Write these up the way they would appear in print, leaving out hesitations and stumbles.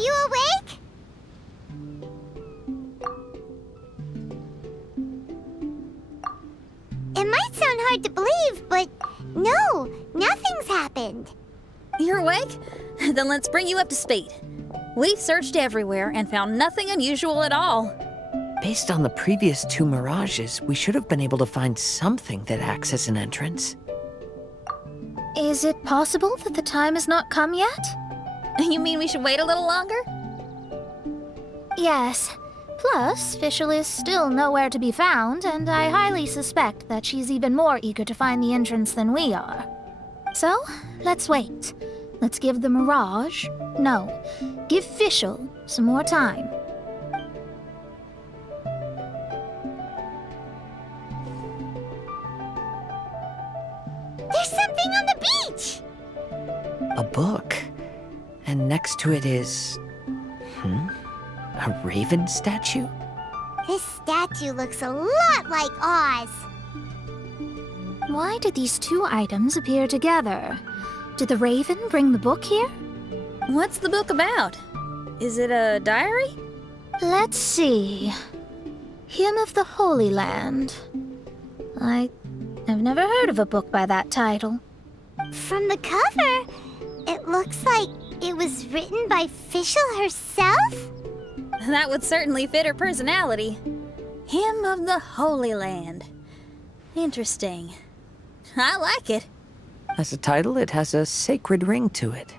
you awake? It might sound hard to believe, but no, nothing's happened. You're awake? Then let's bring you up to speed. We've searched everywhere and found nothing unusual at all. Based on the previous 2 mirages, we should have been able to find something that acts as an entrance. Is it possible that the time has not come yet? You mean we should wait a little longer? Yes. Plus, Fischl is still nowhere to be found, and I highly suspect that she's even more eager to find the entrance than we are. So, let's wait. Let's give the Mirage... No, give Fischl some more time. There's something on the beach! A book. And next to it is... a raven statue? This statue looks a lot like Oz. Why did these 2 items appear together? Did the raven bring the book here? What's the book about? Is it a diary? Let's see. Hymn of the Holy Land. I've never heard of a book by that title. From the cover, it looks like it was written by Fischl herself? That would certainly fit her personality. Hymn of the Holy Land. Interesting. I like it. As a title, it has a sacred ring to it.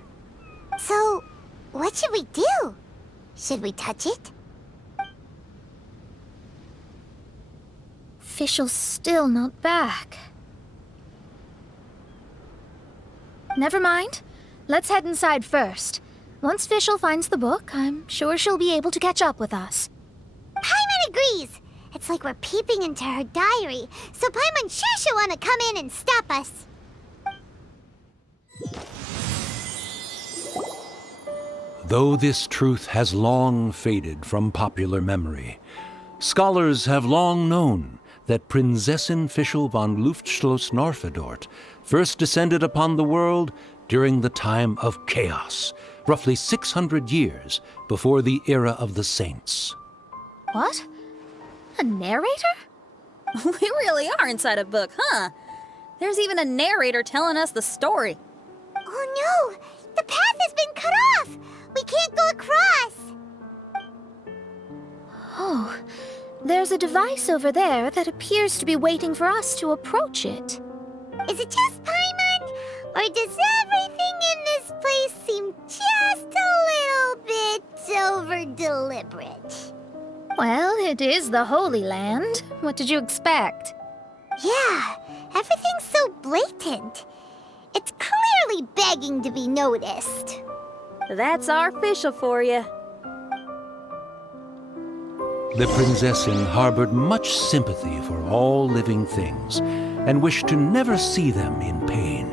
So, what should we do? Should we touch it? Fischl's still not back. Never mind. Let's head inside first. Once Fischl finds the book, I'm sure she'll be able to catch up with us. Paimon agrees! It's like we're peeping into her diary, so Paimon's sure she'll want to come in and stop us. Though this truth has long faded from popular memory, scholars have long known that Prinzessin Fischl von Luftschloss-Norfedort first descended upon the world during the time of chaos, roughly 600 years before the era of the saints. What? A narrator? We really are inside a book, huh? There's even a narrator telling us the story. Oh no! The path has been cut off! We can't go across! Oh, there's a device over there that appears to be waiting for us to approach it. Is it just Paimon? Or does everything in this place seem just a little bit over-deliberate? Well, it is the Holy Land. What did you expect? Yeah, everything's so blatant. It's clearly begging to be noticed. That's our Fischl for you. The Prinzessin harbored much sympathy for all living things and wished to never see them in pain.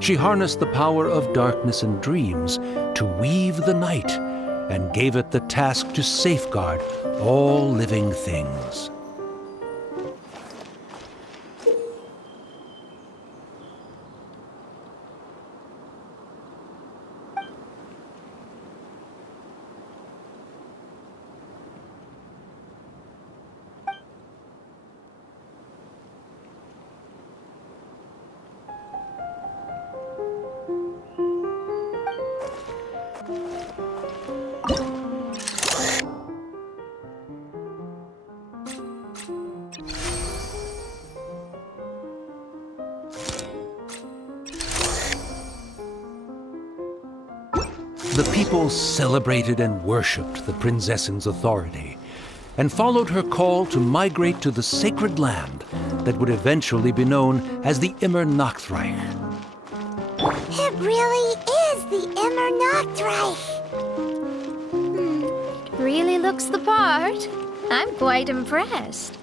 She harnessed the power of darkness and dreams to weave the night and gave it the task to safeguard all living things. The people celebrated and worshipped the Prinzessin's authority and followed her call to migrate to the sacred land that would eventually be known as the Immer Nachtreich. It really is the Immer Nachtreich. It really looks the part. I'm quite impressed.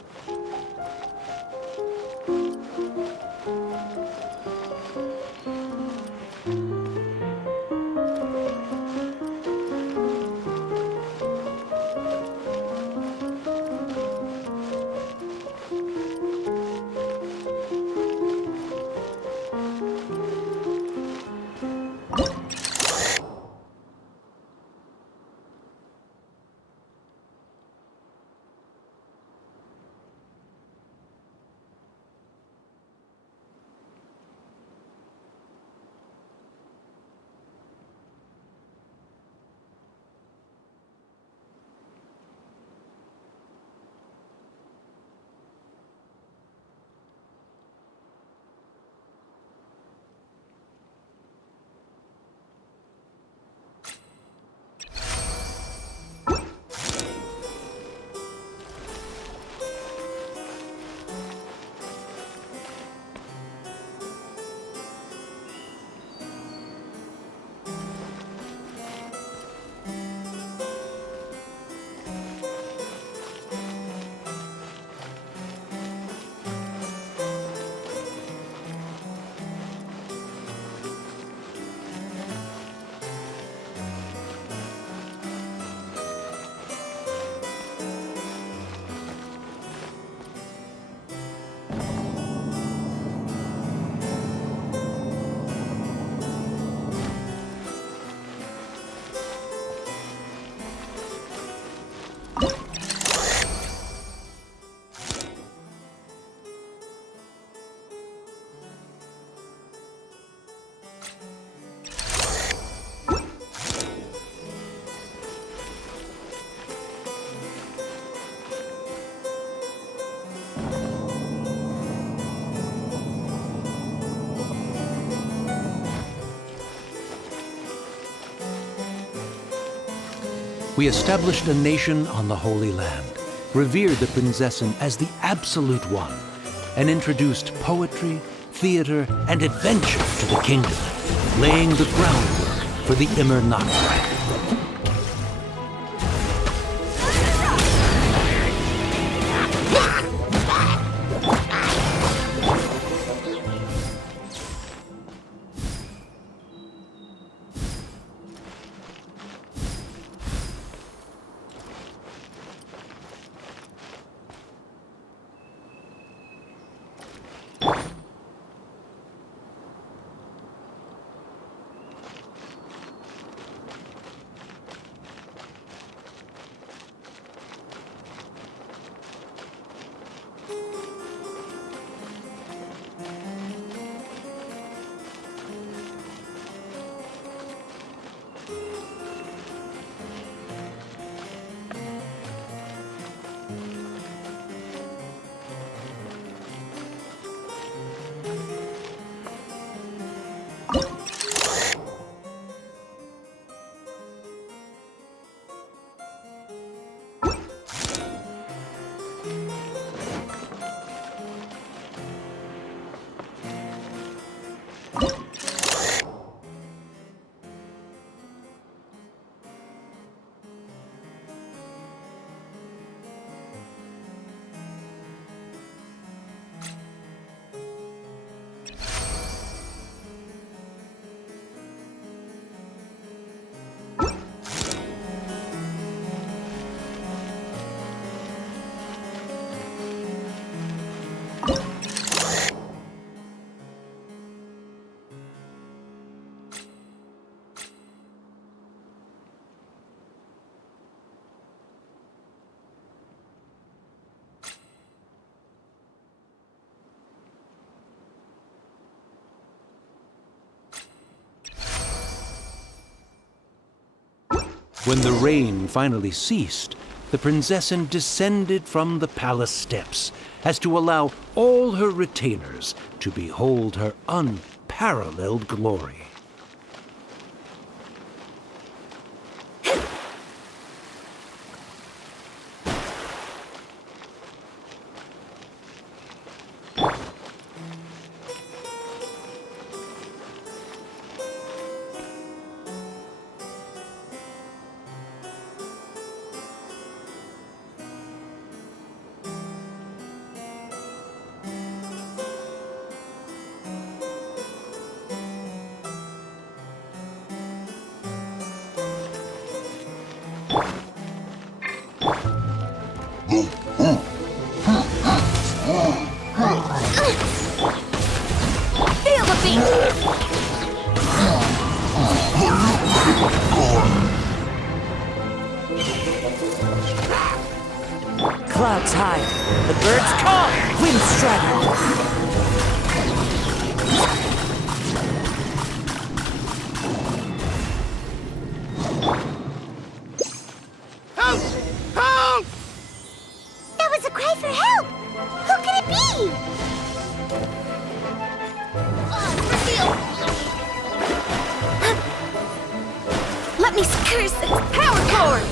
we established a nation on the Holy Land, revered the Prinzessin as the absolute one, and introduced poetry, theater, and adventure to the kingdom, laying the groundwork for the Immer Nachtreich. When the rain finally ceased, the Prinzessin descended from the palace steps as to allow all her retainers to behold her unparalleled glory. Feel the beat! Clouds high, the birds call, wind strike. That was a cry for help! Who could it be? Let me curse this power cord!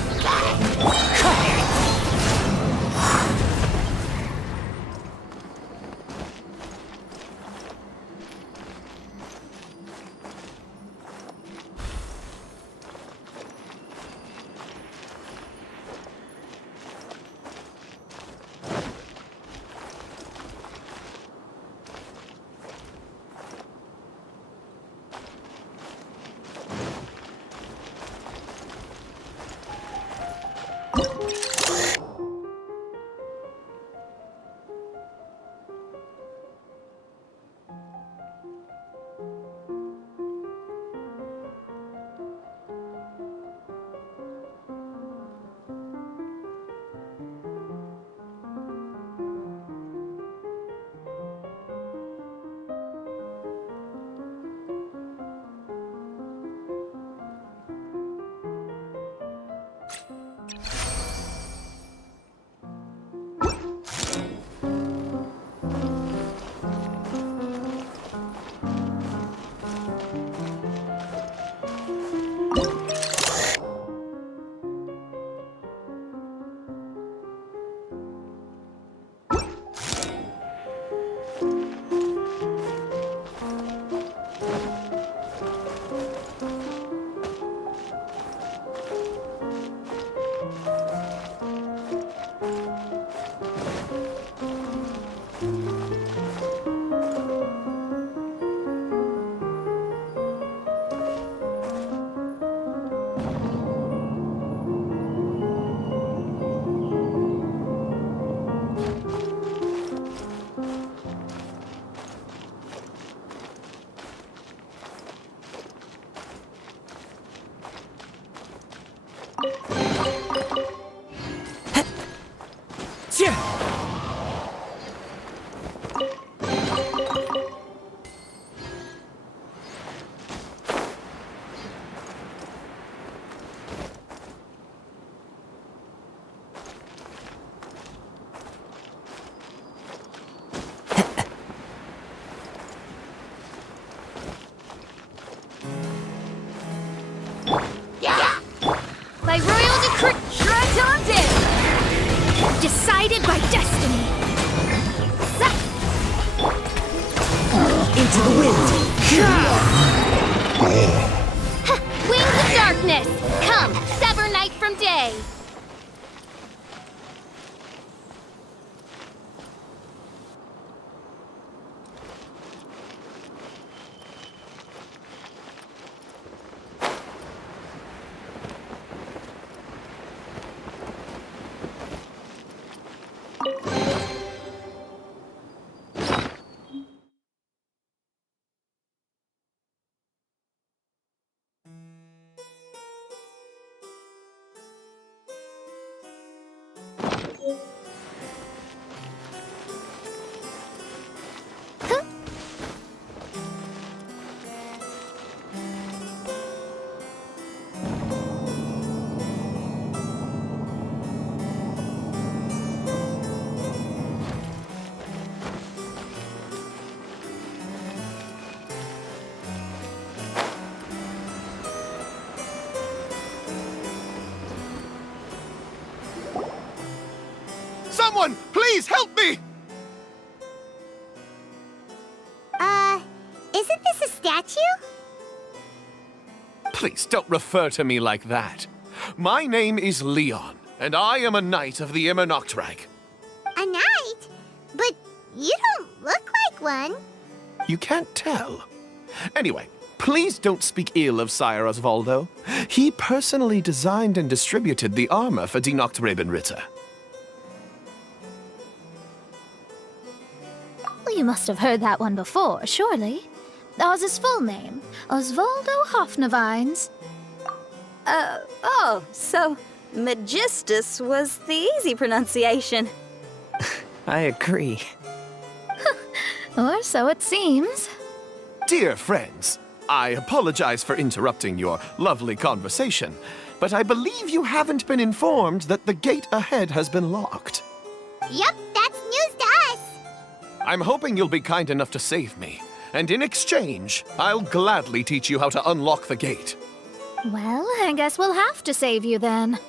By royal decree, adopted! Decided by destiny. Into the wind! Wings of darkness, come, sever night from day. Someone, please help me! Isn't this a statue? Please don't refer to me like that. My name is Leon, and I am a knight of the Immernachtreich. A knight? But you don't look like one. You can't tell. Anyway, please don't speak ill of Sire Osvaldo. He personally designed and distributed the armor for Die Nachtrebenritter. Well, you must have heard that one before, surely. Oz's full name, Osvaldo Hofnavines. Oh, so Magistus was the easy pronunciation. I agree. Or so it seems. Dear friends, I apologize for interrupting your lovely conversation, but I believe you haven't been informed that the gate ahead has been locked. Yup, that's news to us. I'm hoping you'll be kind enough to save me, and in exchange, I'll gladly teach you how to unlock the gate. Well, I guess we'll have to save you then.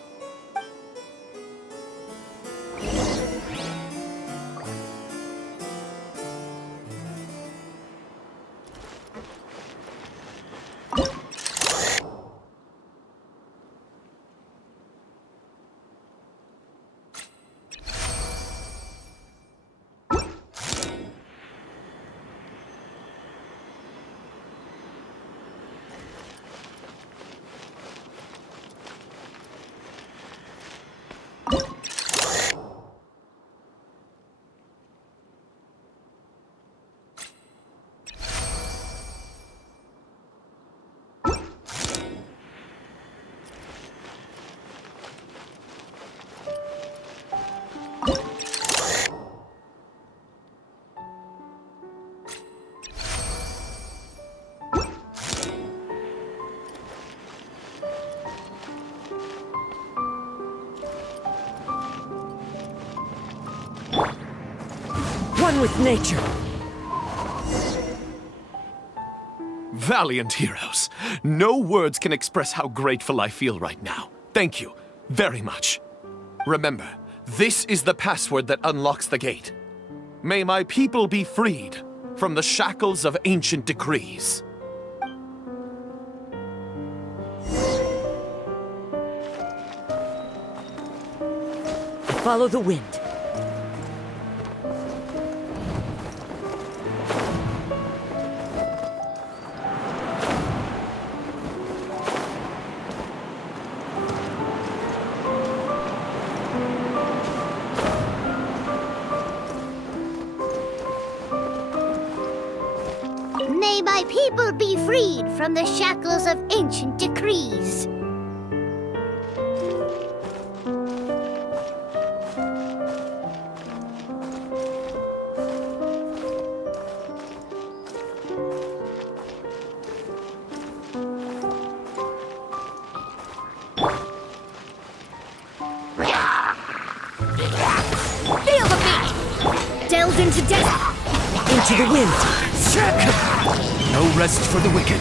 One with nature. Valiant heroes. No words can express how grateful I feel right now. Thank you very much. Remember, this is the password that unlocks the gate. May my people be freed from the shackles of ancient decrees. Follow the wind. May my people be freed from the shackles of ancient decrees. Feel the beat! Delve into death! Into the wind. No rest for the wicked.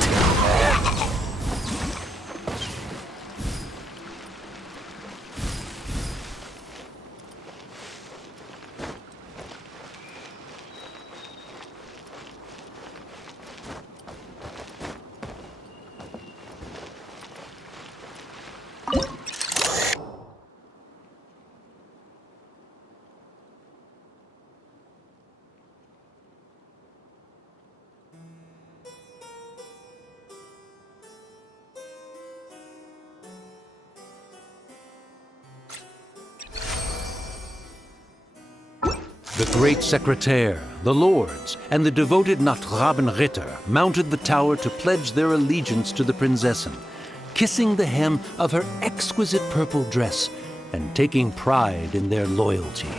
The great secretaire, the lords, and the devoted Nachtrabenritter mounted the tower to pledge their allegiance to the Prinzessin, kissing the hem of her exquisite purple dress and taking pride in their loyalty.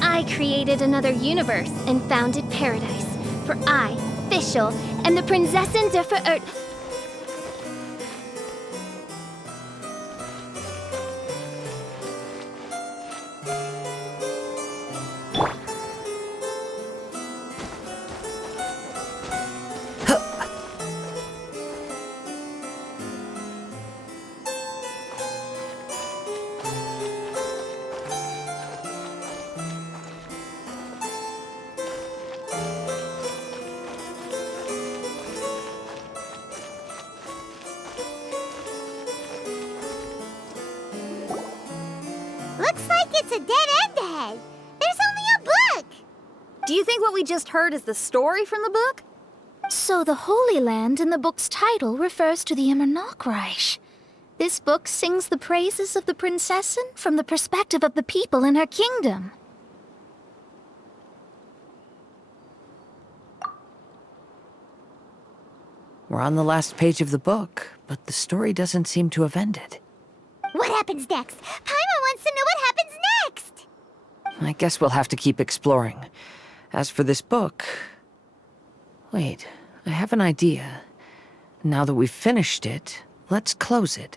I created another universe and founded paradise. For I, Fischl, and the Prinzessin der Verirrt... Looks like it's a dead end ahead. There's only a book. Do you think what we just heard is the story from the book? So the Holy Land in the book's title refers to the Immernachtreich. This book sings the praises of the Prinzessin from the perspective of the people in her kingdom. We're on the last page of the book, but the story doesn't seem to have ended. What happens next? Paimon wants to know what happens next. I guess we'll have to keep exploring. As for this book... Wait, I have an idea. Now that we've finished it, let's close it.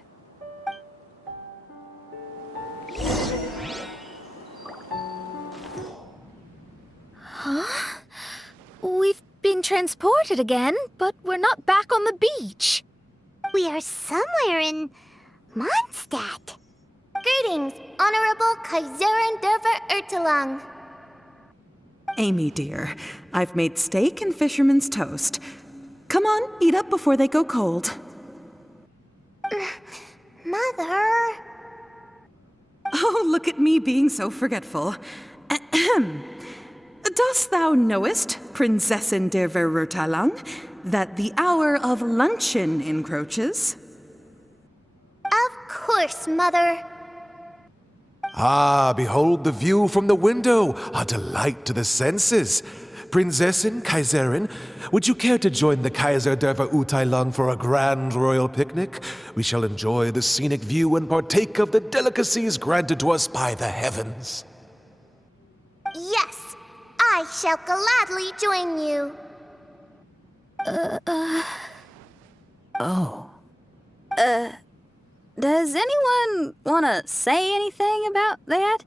Huh? We've been transported again, but we're not back on the beach. We are somewhere in Mondstadt. Greetings, Honorable Kaiserin der Verirrtelang. Amy, dear, I've made steak and fisherman's toast. Come on, eat up before they go cold. Mother... Oh, look at me being so forgetful. Ahem. Dost thou knowest, Prinzessin der Verirrtelang, that the hour of luncheon encroaches? Of course, Mother. Ah, behold the view from the window, a delight to the senses. Prinzessin, Kaiserin, would you care to join the Kaiser der Verirrtelang for a grand royal picnic? We shall enjoy the scenic view and partake of the delicacies granted to us by the heavens. shall gladly join you. Oh. Does anyone want to say anything about that?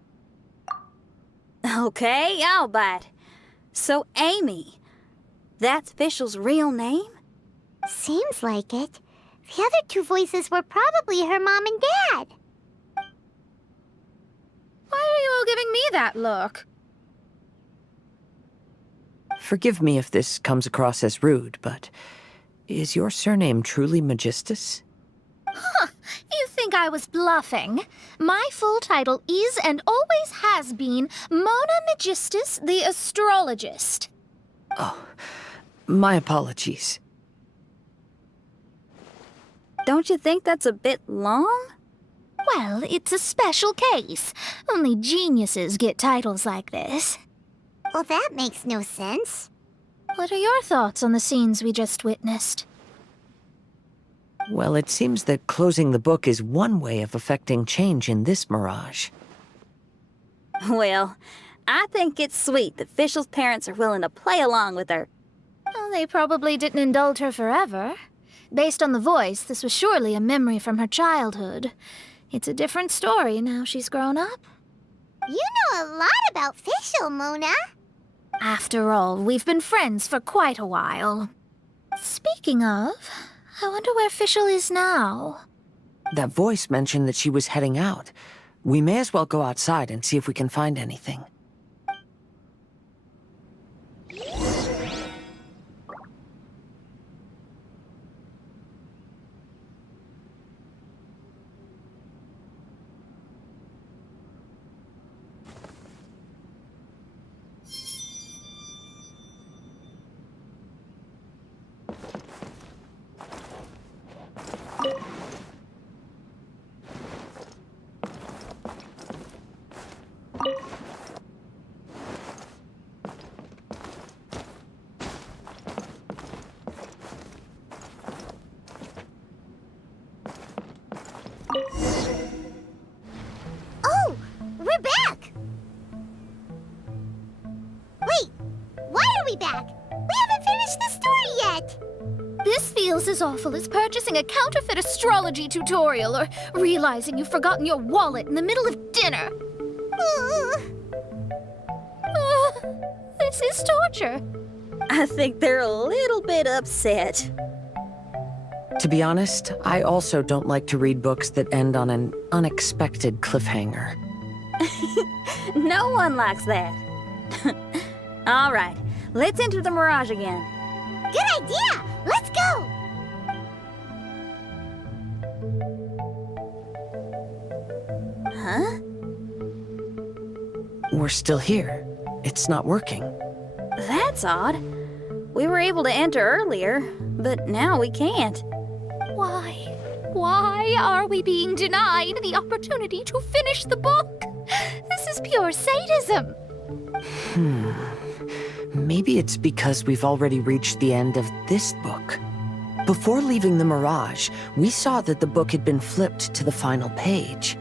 Okay, I'll bite. So, Amy, that's Fischl's real name? Seems like it. The other two voices were probably her mom and dad. Why are you all giving me that look? Forgive me if this comes across as rude, but is your surname truly Magistus? Huh, you think I was bluffing? My full title is and always has been Mona Magistus the Astrologist. Oh, my apologies. Don't you think that's a bit long? Well, it's a special case. Only geniuses get titles like this. Well, that makes no sense. What are your thoughts on the scenes we just witnessed? Well, it seems that closing the book is one way of affecting change in this mirage. Well, I think it's sweet that Fischl's parents are willing to play along with her. Well, they probably didn't indulge her forever. Based on the voice, this was surely a memory from her childhood. It's a different story now she's grown up. You know a lot about Fischl, Mona. After all, we've been friends for quite a while. Speaking of, I wonder where Fischl is now. That voice mentioned that she was heading out. We may as well go outside and see if we can find anything. Oh, we're back! Wait, why are we back? We haven't finished the story yet! This feels as awful as purchasing a counterfeit astrology tutorial or realizing you've forgotten your wallet in the middle of dinner. This is torture. I think they're a little bit upset. To be honest, I also don't like to read books that end on an unexpected cliffhanger. No one likes that. All right, let's enter the mirage again. Good idea! Let's go! Huh? We're still here. It's not working. That's odd. We were able to enter earlier, but now we can't. Why? Why are we being denied the opportunity to finish the book? This is pure sadism. Maybe it's because we've already reached the end of this book. Before leaving the mirage, we saw that the book had been flipped to the final page.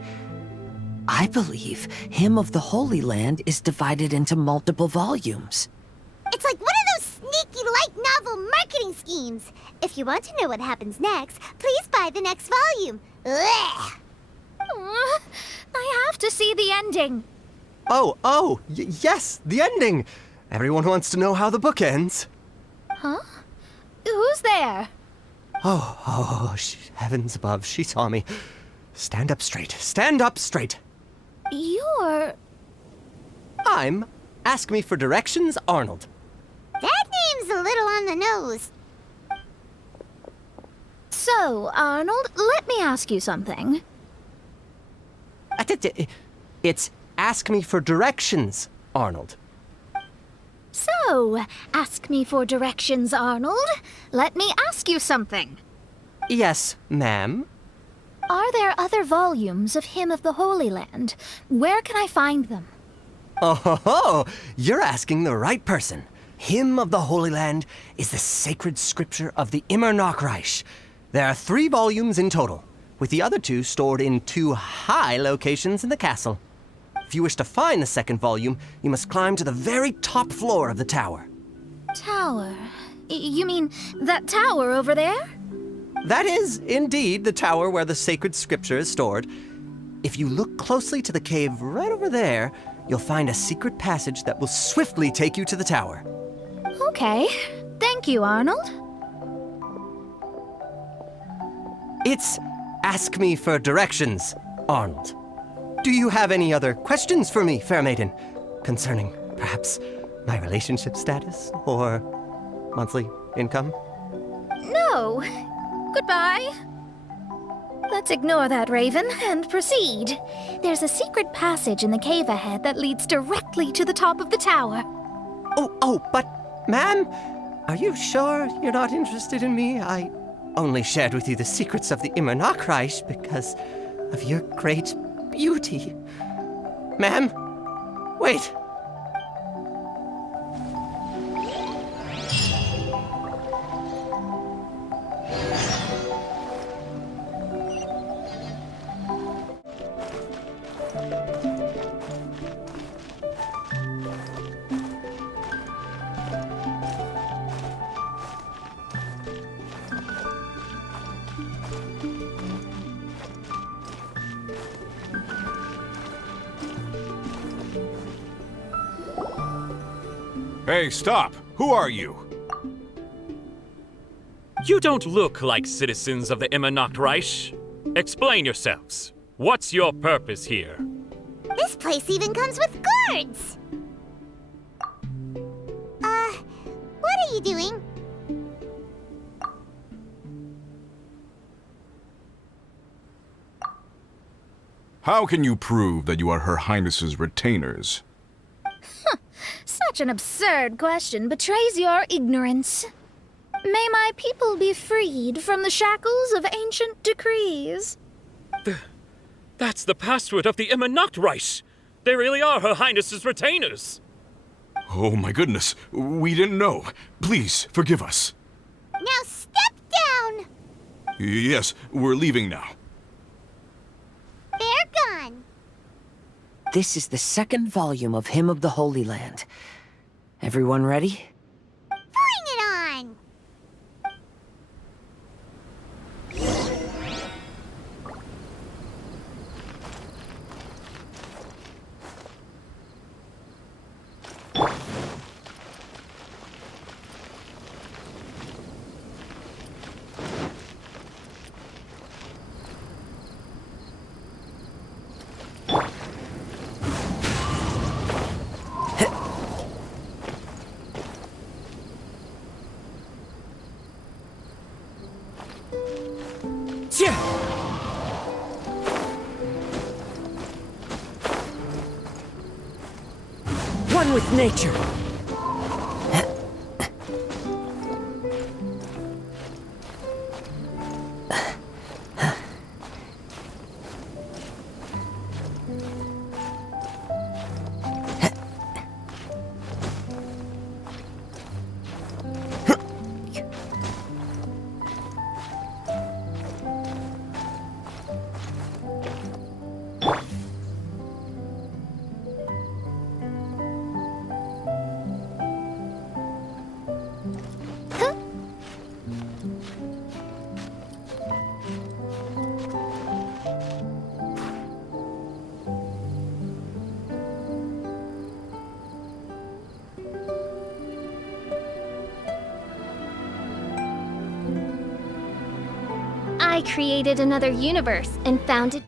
I believe Hymn of the Holy Land is divided into multiple volumes. It's like one of those sneaky light novel marketing schemes. If you want to know what happens next, please buy the next volume. Ugh. I have to see the ending. Yes, the ending. Everyone wants to know how the book ends. Huh? Who's there? Heavens above, she saw me. Stand up straight, stand up straight. You're... I'm Ask Me for Directions, Arnold. That name's a little on the nose. So, Arnold, let me ask you something. It's Ask Me for Directions, Arnold. So, ask me for directions, Arnold. Let me ask you something. Yes, ma'am. Are there other volumes of Hymn of the Holy Land? Where can I find them? Oh, you're asking the right person. Hymn of the Holy Land is the sacred scripture of the Immer Nachreich. There are 3 volumes in total, with the other 2 stored in 2 high locations in the castle. if you wish to find the second volume, you must climb to the very top floor of the tower. Tower? You mean that tower over there? That is, indeed, the tower where the sacred scripture is stored. If you look closely to the cave right over there, you'll find a secret passage that will swiftly take you to the tower. Okay. Thank you, Arnold. It's Ask Me for Directions, Arnold. Do you have any other questions for me, fair maiden? Concerning, perhaps, my relationship status or monthly income? No. Goodbye. Let's ignore that, Raven, and proceed. There's a secret passage in the cave ahead that leads directly to the top of the tower. But, ma'am, are you sure you're not interested in me? I only shared with you the secrets of the Immernachtreich because of your great beauty. Ma'am, wait. Hey, stop! Who are you? You don't look like citizens of the Immernachtreich. Explain yourselves. What's your purpose here? This place even comes with guards! What are you doing? How can you prove that you are Her Highness's retainers? Such an absurd question betrays your ignorance. May my people be freed from the shackles of ancient decrees. That's the password of the Immernachtreich! They really are Her Highness's retainers! Oh my goodness, we didn't know. Please, forgive us. Now step down! Yes, we're leaving now. They're gone. This is the second volume of Hymn of the Holy Land. Everyone ready? Bring it on! One with nature. I created another universe and found it.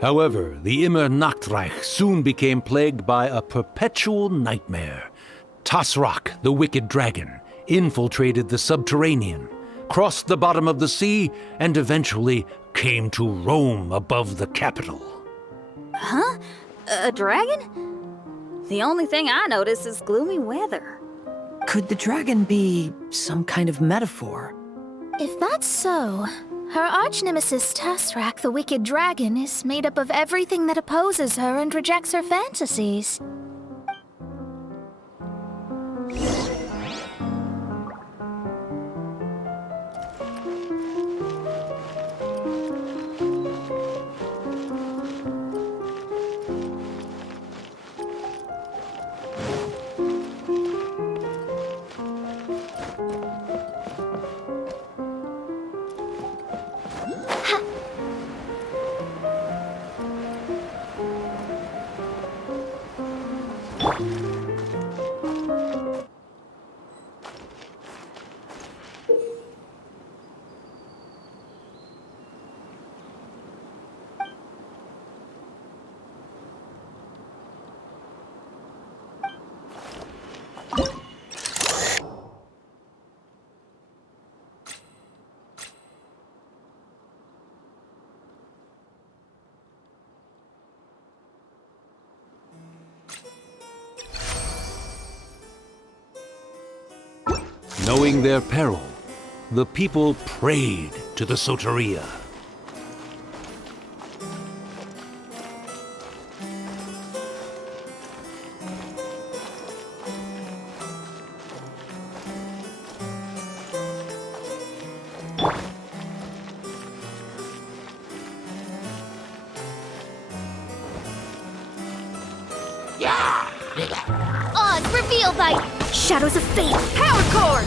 However, the Immernachtreich soon became plagued by a perpetual nightmare. Tasrak, the wicked dragon, infiltrated the subterranean, crossed the bottom of the sea, and eventually came to roam above the capital. Huh? A dragon? The only thing I notice is gloomy weather. Could the dragon be some kind of metaphor? If that's so, her arch-nemesis Tasrak, the wicked dragon, is made up of everything that opposes her and rejects her fantasies. Knowing their peril, the people prayed to the Soteria. Oz revealed by Shadows of Fate Power Core!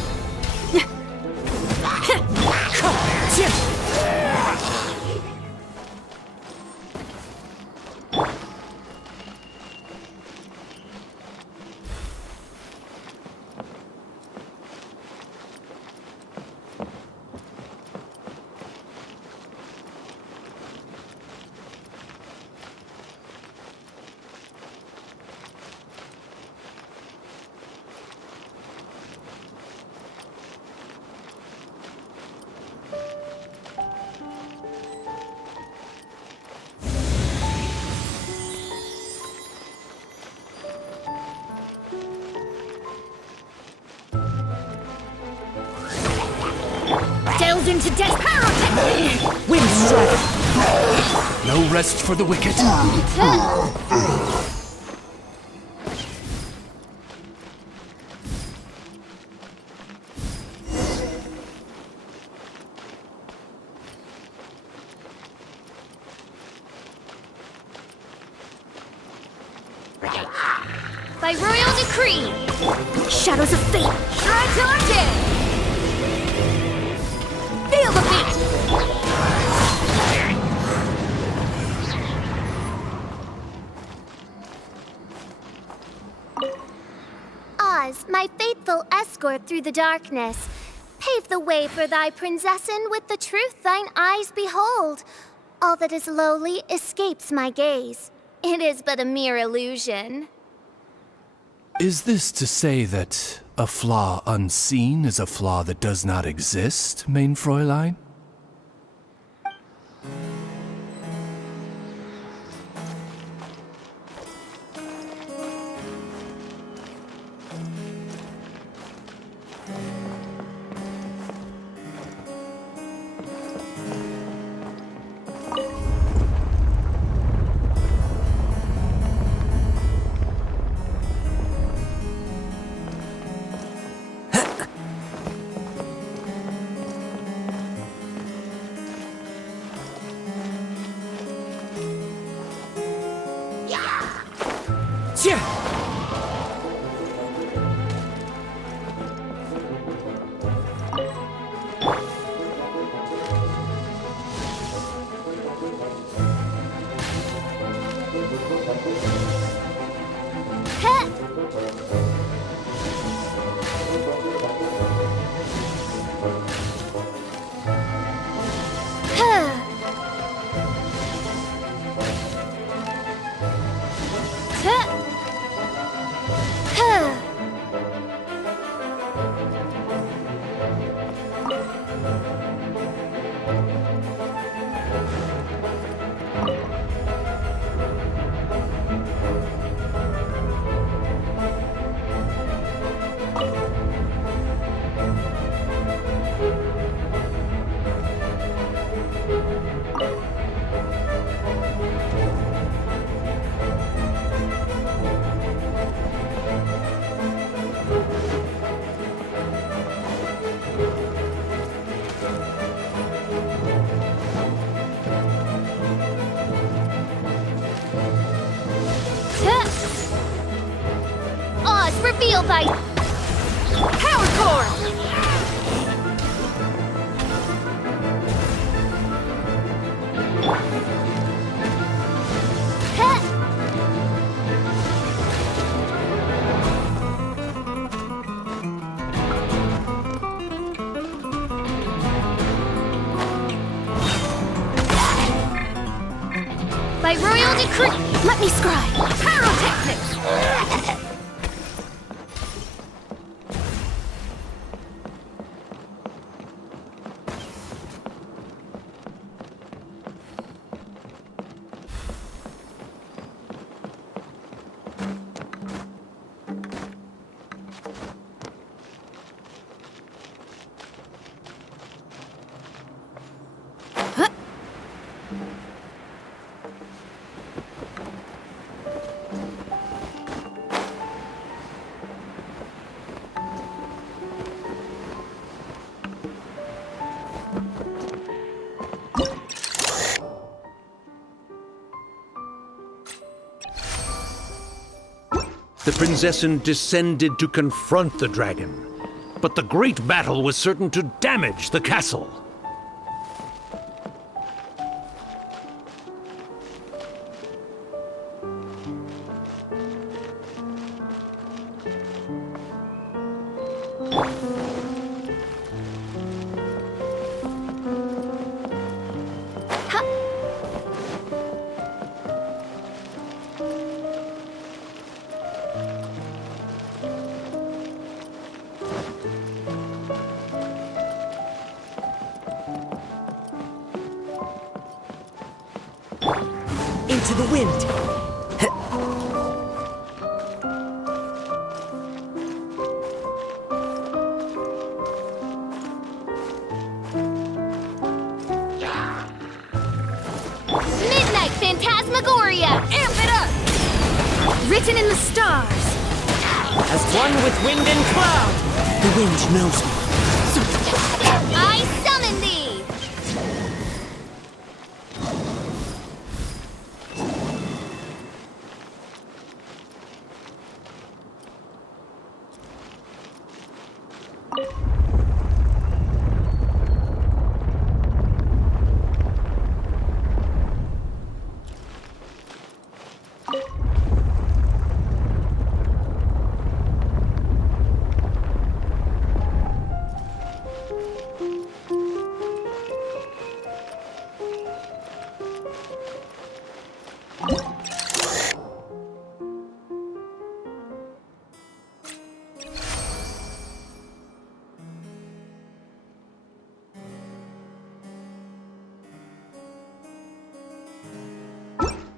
Delved into death power! Wind strike! No rest for the wicked. By royal decree! Shadows of Fate! Shred till I'm dead! Feel the beat! Oz, my faithful escort through the darkness, pave the way for thy princessen with the truth thine eyes behold. All that is lowly escapes my gaze. It is but a mere illusion. Is this to say that a flaw unseen is a flaw that does not exist, mein Fräulein? Revealed by Power Core! By royal decree, let me scry. Pyrotechnics! Prinzessin descended to confront the dragon. But the great battle was certain to damage the castle. Into the wind. Midnight Phantasmagoria! Amp it up! Written in the stars. As one with wind and cloud. The wind knows me. I summon thee!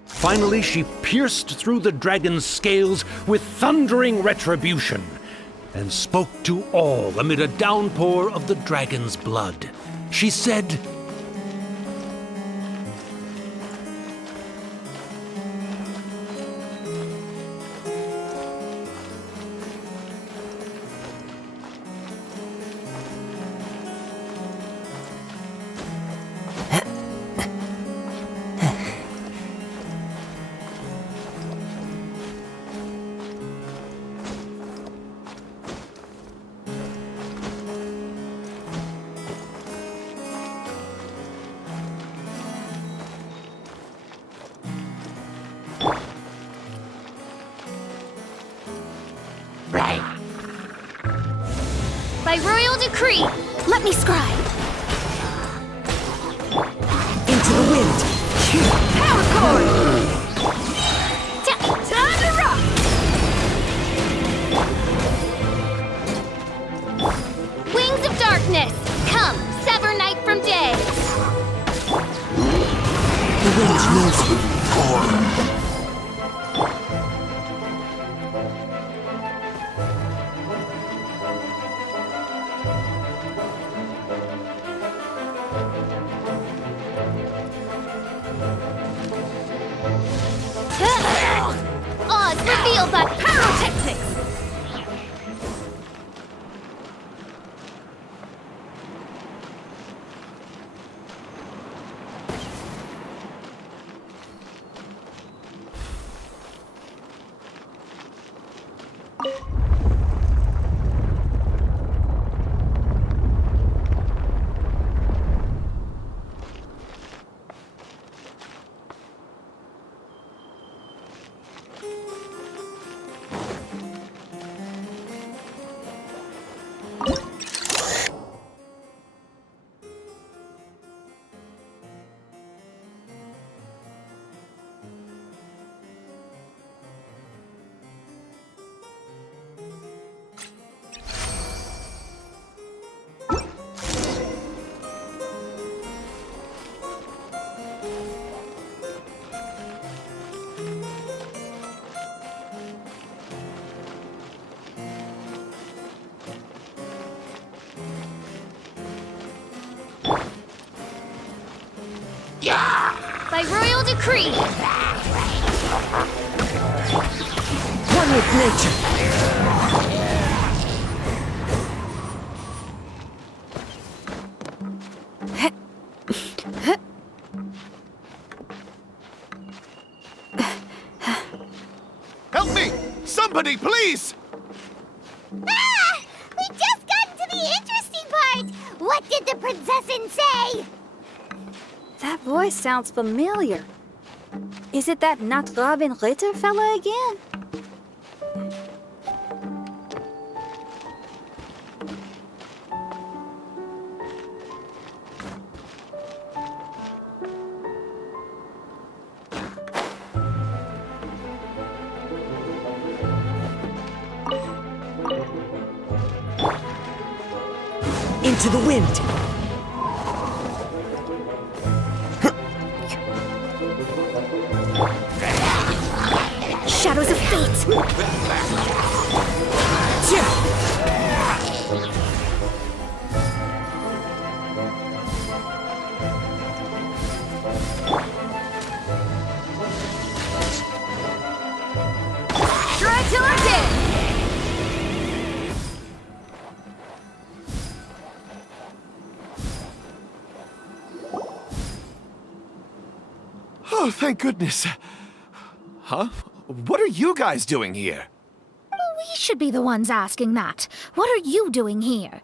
Finally, she pierced through the dragon's scales with thundering retribution and spoke to all amid a downpour of the dragon's blood. She said, By royal decree, Let me scribe. Into the wind. Power cord! time to rock! Wings of darkness, come, sever night from day. The wind knows me. Oz revealed by pyrotechnics! By royal decree! One with nature. Help me! Somebody, please! Ah! We just got to the interesting part! What did the princessin say? That voice sounds familiar. Is it that Nachtgraben Ritter fella again? Into the wind! Shadows of fate! Try till I'm dead! Oh, thank goodness. Huh? What are you guys doing here? We should be the ones asking that. What are you doing here?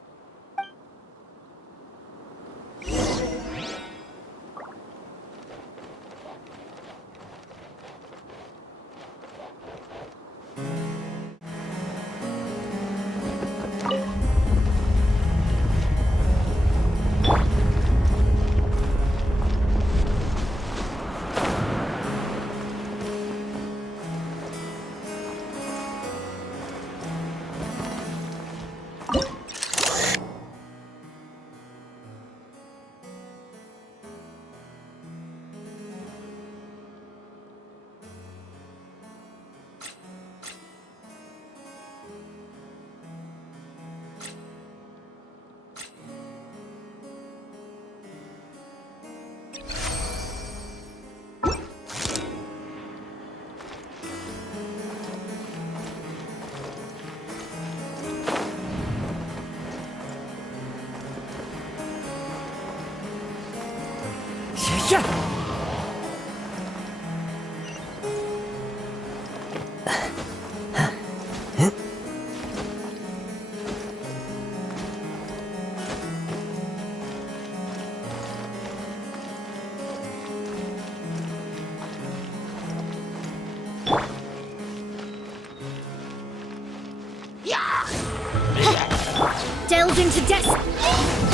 Delved into destiny.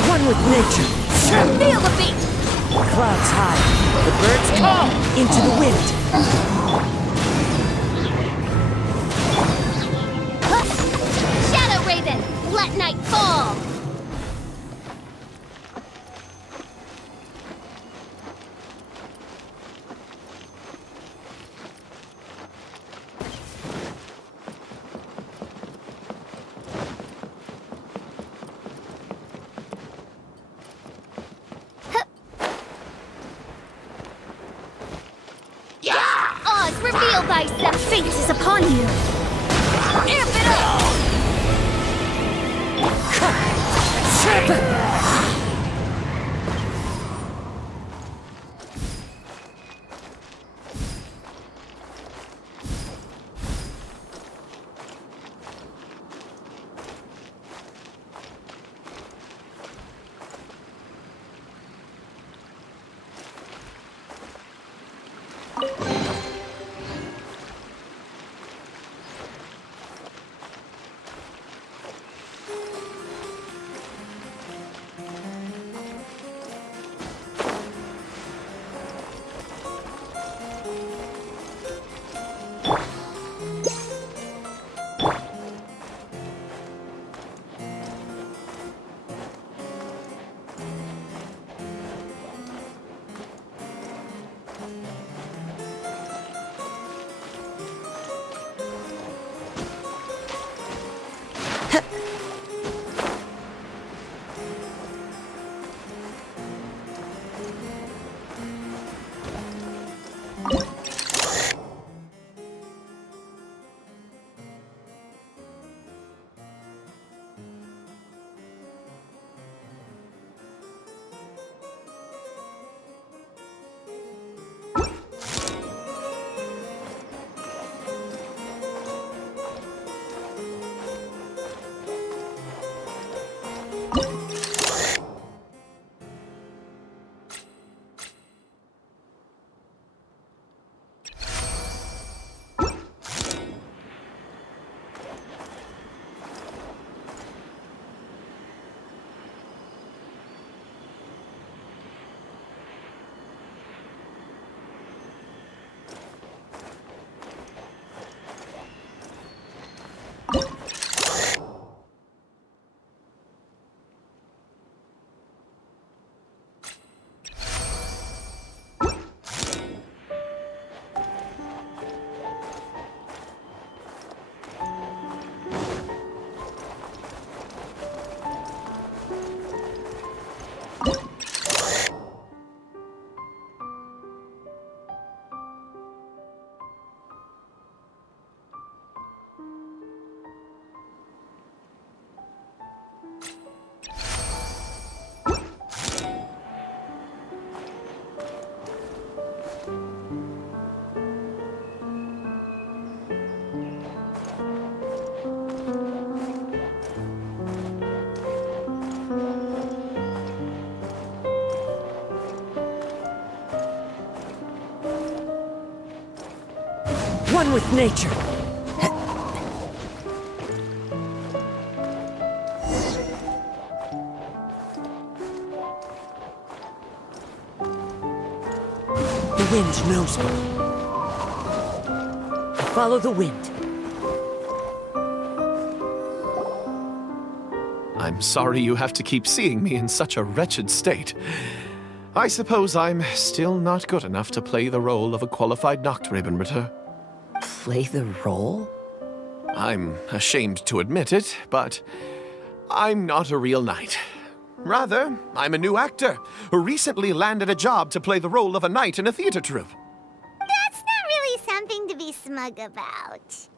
One with nature. Feel the beat. Clouds high. The birds call. Into the wind. Shadow Raven, let night fall! Oz, reveal thyself! Fate is upon you. Amp it up! one with nature. The wind knows me. Follow the wind. I'm sorry you have to keep seeing me in such a wretched state. I suppose I'm still not good enough to play the role of a qualified Nachtrebenritter. Play the role? I'm ashamed to admit it, but I'm not a real knight. Rather, I'm a new actor who recently landed a job to play the role of a knight in a theater troupe. That's not really something to be smug about.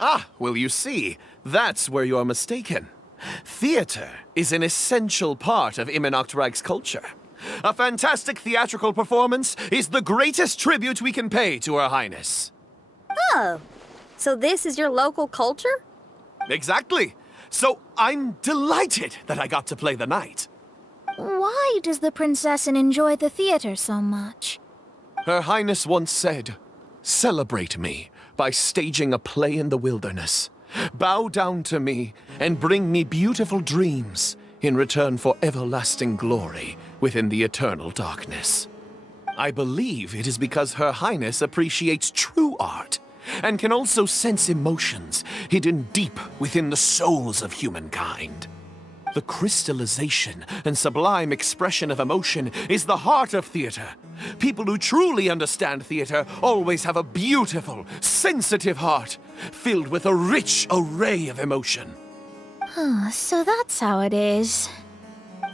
Ah, well, you see, that's where you're mistaken. Theater is an essential part of Immernachtreich's culture. A fantastic theatrical performance is the greatest tribute we can pay to Her Highness. Oh, so this is your local culture? Exactly. So I'm delighted that I got to play the knight. Why does the Prinzessin enjoy the theater so much? Her Highness once said, "Celebrate me by staging a play in the wilderness. Bow down to me and bring me beautiful dreams in return for everlasting glory within the eternal darkness." I believe it is because Her Highness appreciates true art and can also sense emotions hidden deep within the souls of humankind. The crystallization and sublime expression of emotion is the heart of theater. People who truly understand theater always have a beautiful, sensitive heart filled with a rich array of emotion. Oh, so that's how it is.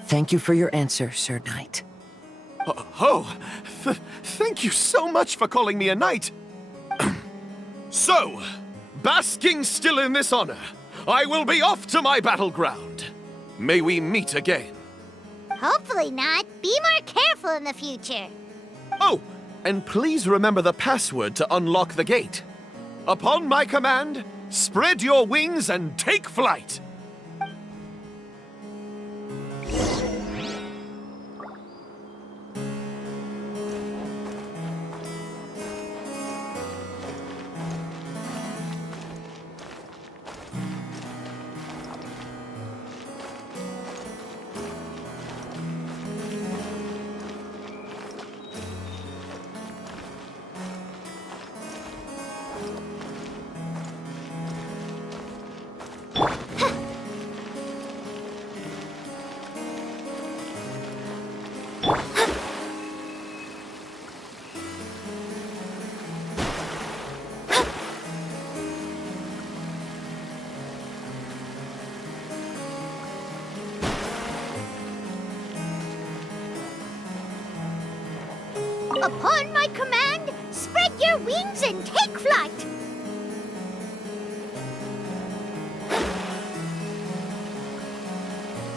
Thank you for your answer, Sir Knight. Thank you so much for calling me a knight. So, basking still in this honor, I will be off to my battleground. May we meet again. Hopefully not. Be more careful in the future. Oh, and please remember the password to unlock the gate. Upon my command, spread your wings and take flight. Upon my command, spread your wings and take flight.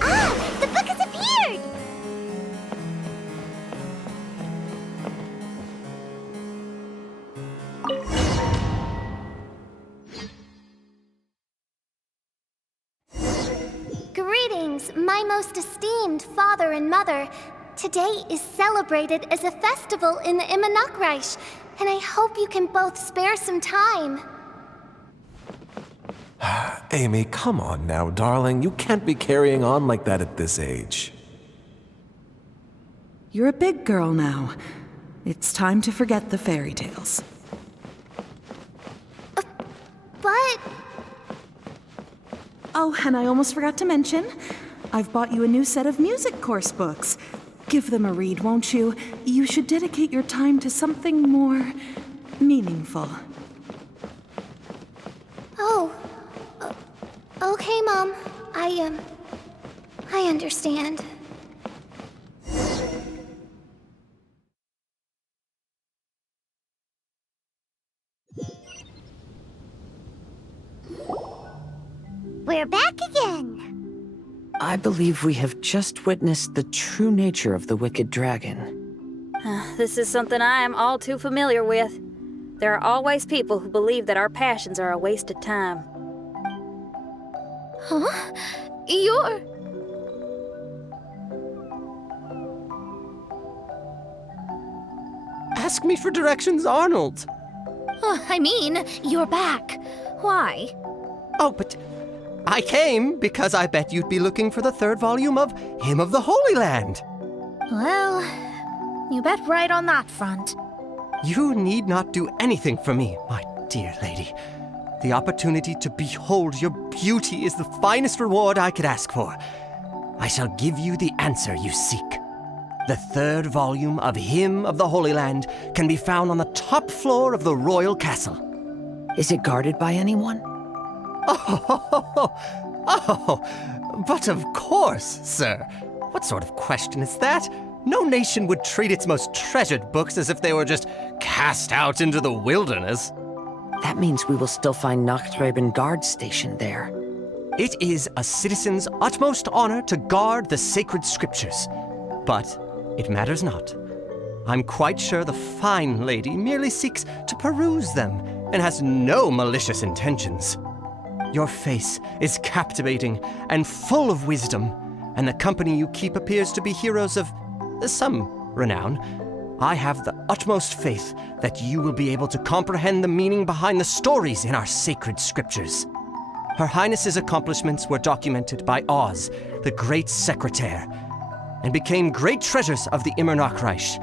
Ah, the book has appeared. Greetings, my most esteemed father and mother. Today is celebrated as a festival in the Immernachtreich, and I hope you can both spare some time. Amy, come on now, darling. You can't be carrying on like that at this age. You're a big girl now. It's time to forget the fairy tales. But... Oh, and I almost forgot to mention, I've bought you a new set of music course books. Give them a read, won't you? You should dedicate your time to something more meaningful. Oh. Okay, Mom. I understand. We're back again. I believe we have just witnessed the true nature of the wicked dragon. This is something I am all too familiar with. There are always people who believe that our passions are a waste of time. Huh? You're... Ask me for directions, Arnold. I mean, you're back. Why? Oh, but I came because I bet you'd be looking for the third volume of Hymn of the Holy Land. Well, you bet right on that front. You need not do anything for me, my dear lady. The opportunity to behold your beauty is the finest reward I could ask for. I shall give you the answer you seek. The third volume of Hymn of the Holy Land can be found on the top floor of the royal castle. Is it guarded by anyone? But of course, sir. What sort of question is that? No nation would treat its most treasured books as if they were just cast out into the wilderness. That means we will still find Nachthreben guard stationed there. It is a citizen's utmost honor to guard the sacred scriptures. But it matters not. I'm quite sure the fine lady merely seeks to peruse them and has no malicious intentions. Your face is captivating and full of wisdom, and the company you keep appears to be heroes of some renown. I have the utmost faith that you will be able to comprehend the meaning behind the stories in our sacred scriptures. Her Highness's accomplishments were documented by Oz, the great secretaire, and became great treasures of the Immernachtreich.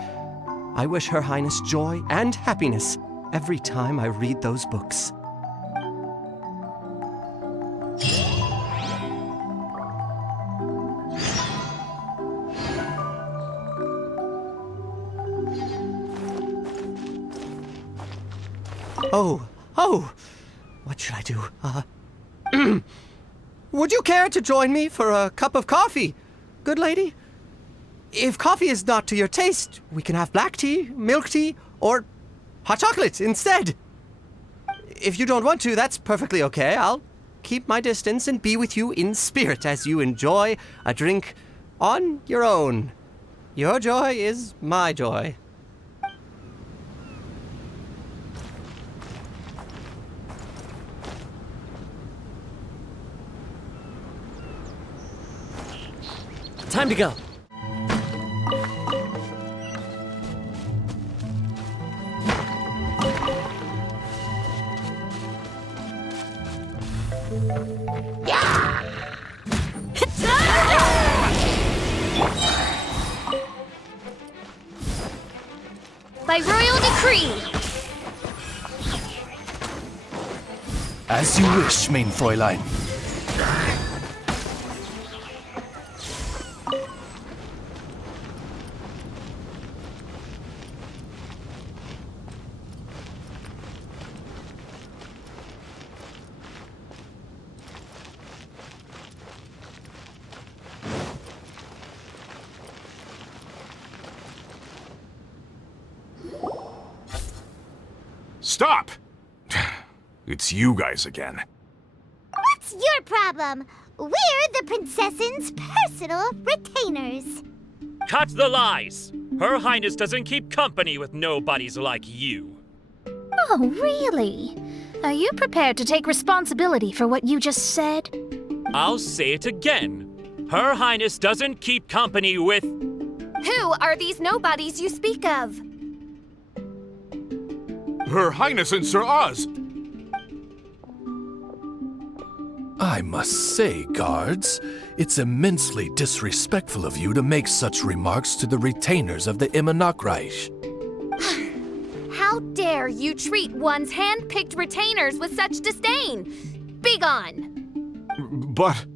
I wish Her Highness joy and happiness every time I read those books. Oh, what should I do? Would you care to join me for a cup of coffee, good lady? If coffee is not to your taste, we can have black tea, milk tea, or hot chocolate instead. If you don't want to, that's perfectly okay. I'll keep my distance and be with you in spirit as you enjoy a drink on your own. Your joy is my joy. Time to go. By royal decree. As you wish, mein Fräulein. Stop! It's you guys again. What's your problem? We're the princess's personal retainers. Cut the lies! Her Highness doesn't keep company with nobodies like you. Oh, really? Are you prepared to take responsibility for what you just said? I'll say it again. Her Highness doesn't keep company with... Who are these nobodies you speak of? Her Highness and Sir Oz! I must say, guards, it's immensely disrespectful of you to make such remarks to the retainers of the Immernachtreich. How dare you treat one's hand-picked retainers with such disdain? Begone! But...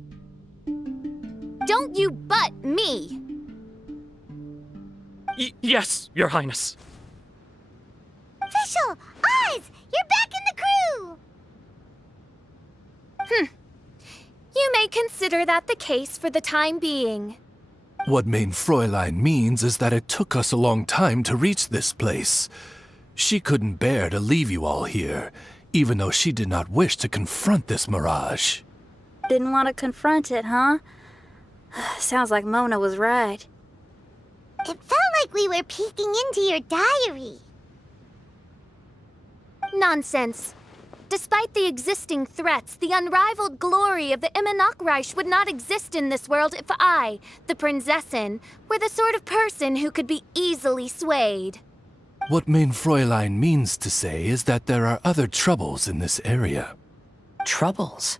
Don't you butt me! Yes, Your Highness. Official! Oz! You're back in the crew! You may consider that the case for the time being. What mein Fräulein means is that it took us a long time to reach this place. She couldn't bear to leave you all here, even though she did not wish to confront this mirage. Didn't want to confront it, huh? Sounds like Mona was right. It felt like we were peeking into your diary. Nonsense. Despite the existing threats, the unrivaled glory of the Immernachtreich would not exist in this world if I, the Prinzessin, were the sort of person who could be easily swayed. What main Fräulein means to say is that there are other troubles in this area. Troubles?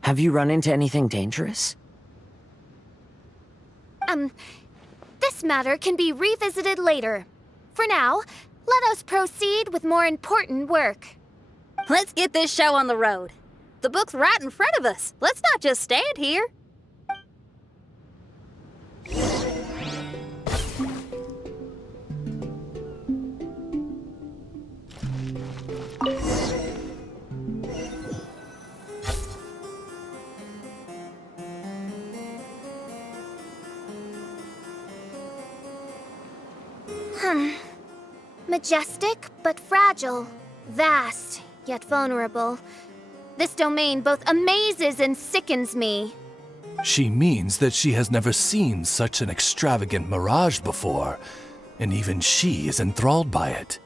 Have you run into anything dangerous? This matter can be revisited later. For now, let us proceed with more important work. Let's get this show on the road. The book's right in front of us. Let's not just stand here. Majestic, but fragile. Vast, yet vulnerable. This domain both amazes and sickens me. She means that she has never seen such an extravagant mirage before, and even she is enthralled by it.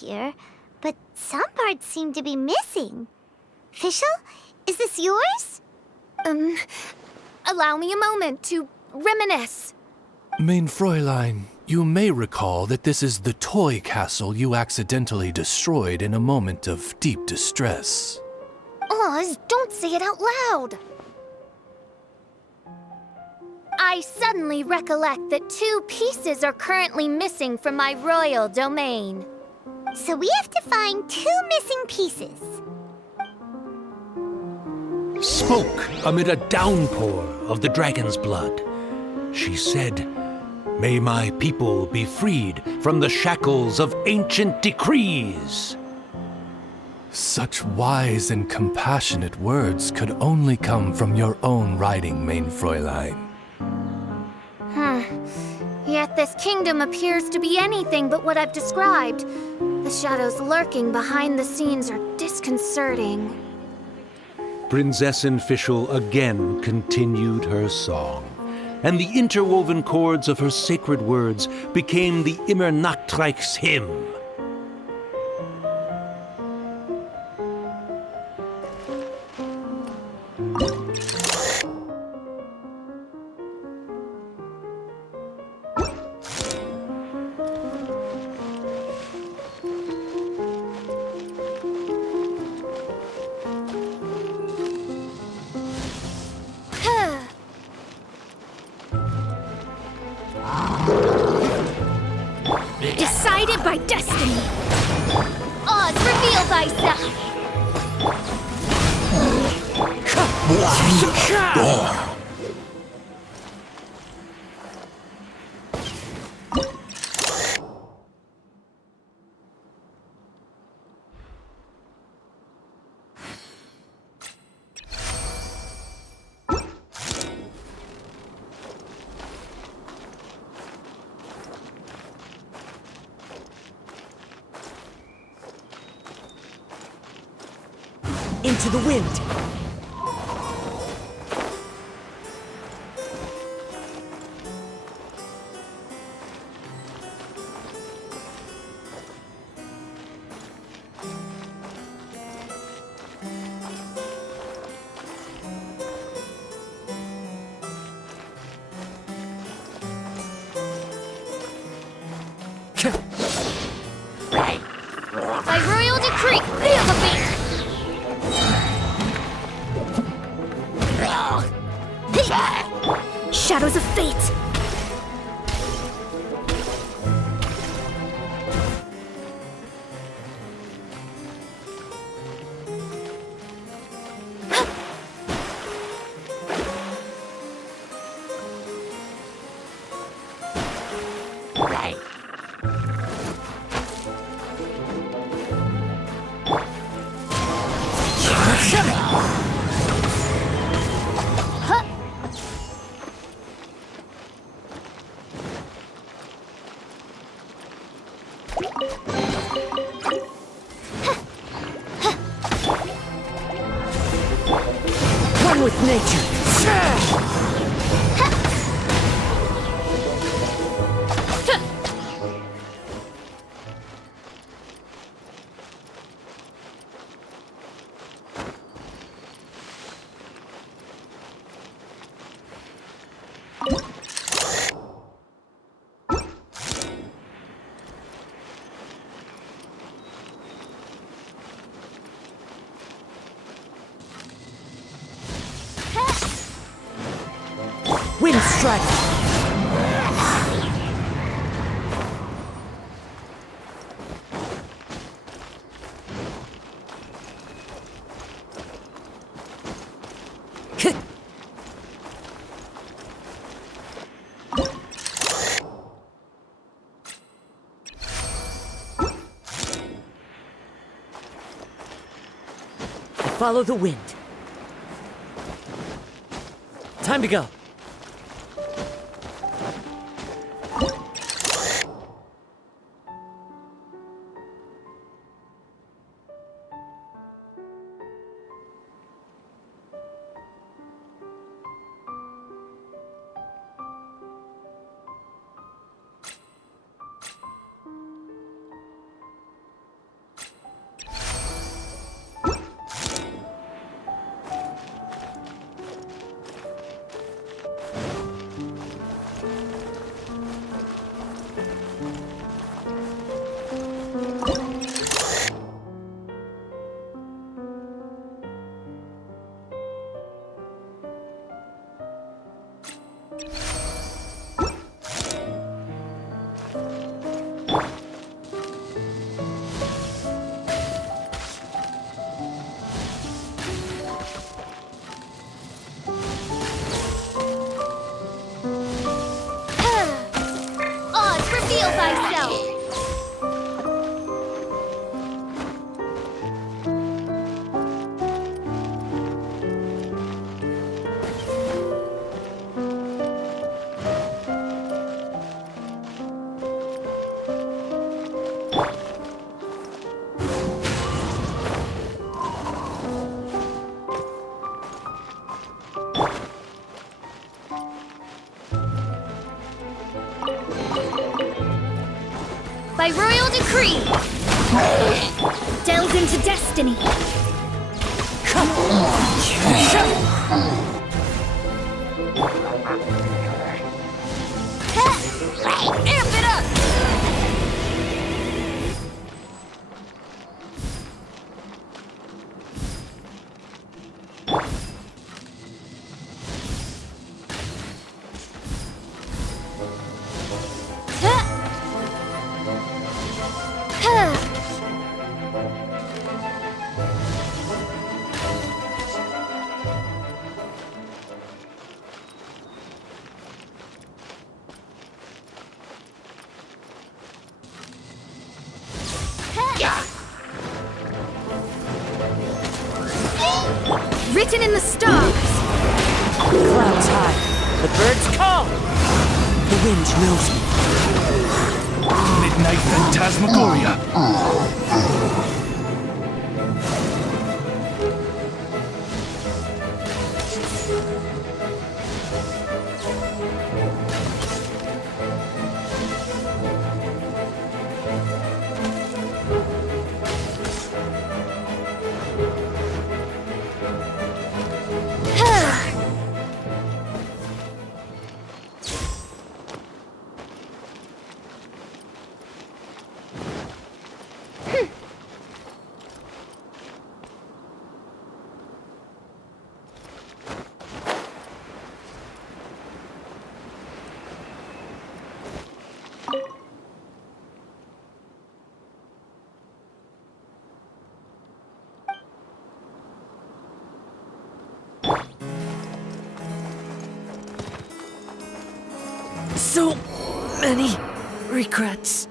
Here, but some parts seem to be missing. Fischl, is this yours? Allow me a moment to reminisce. Main Fräulein, you may recall that this is the toy castle you accidentally destroyed in a moment of deep distress. Oz, don't say it out loud. I suddenly recollect that 2 pieces are currently missing from my royal domain. So we have to find 2 missing pieces. Spoke amid a downpour of the dragon's blood. She said, "May my people be freed from the shackles of ancient decrees." Such wise and compassionate words could only come from your own writing, Main Fräulein. Yet this kingdom appears to be anything but what I've described. The shadows lurking behind the scenes are disconcerting. Prinzessin Fischl again continued her song, and the interwoven chords of her sacred words became the Immer Nachtreich's hymn. Decided by destiny. Oz, reveal thyself. Into the wind! decree! Feel the beat! Shadows of fate! One with nature. Wind strike. Follow the wind. Time to go. By royal decree, delve into destiny. Amp it up! Written in the stars. Clouds high, the birds call. The wind knows me. Midnight Phantasmagoria. So many regrets.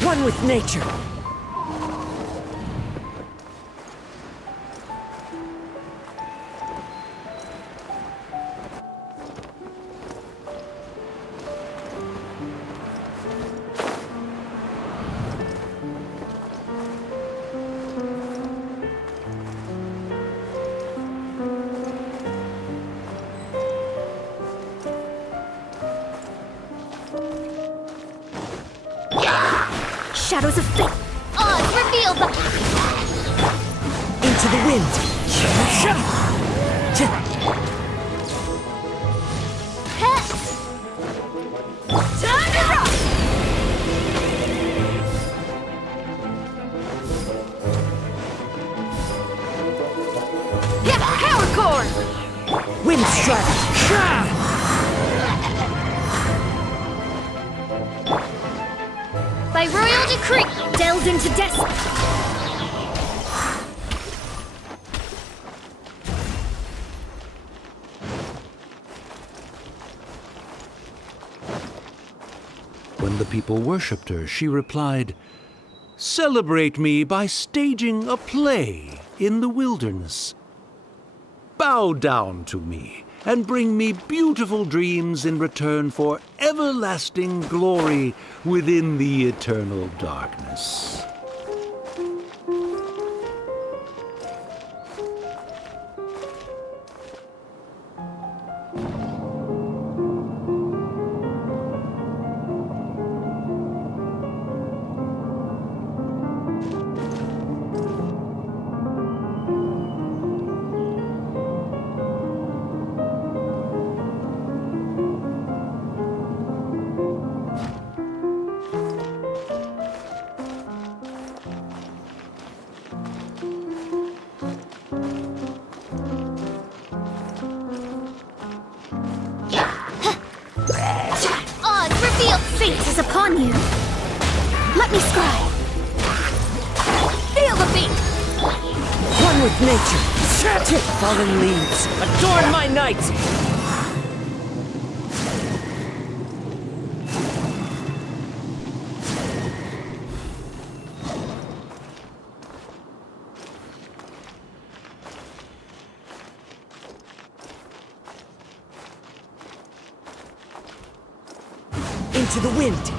One with nature. Shadows of fate! Oz, reveal the... Into the wind! Time to rock! Get power core! Wind strike! By royal decree, delved into destiny. When the people worshipped her, she replied, "Celebrate me by staging a play in the wilderness. Bow down to me and bring me beautiful dreams in return for everlasting glory within the eternal darkness." fate is upon you. Let me scribe. Feel the beat. One with nature. Fallen leaves, adorn my night. Into the wind.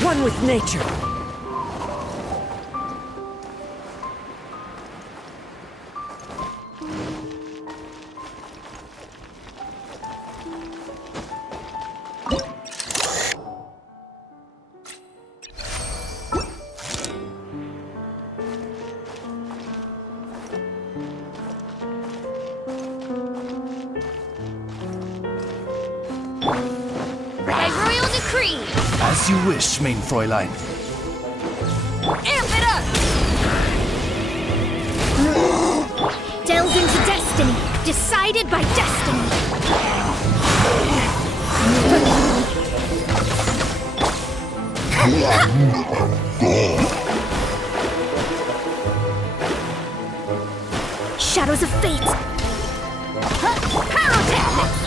One with nature. By royal decree. As you wish, mein Fräulein. Amp it up! Delve into destiny, decided by destiny. Shadows of fate. Pyrotechnics!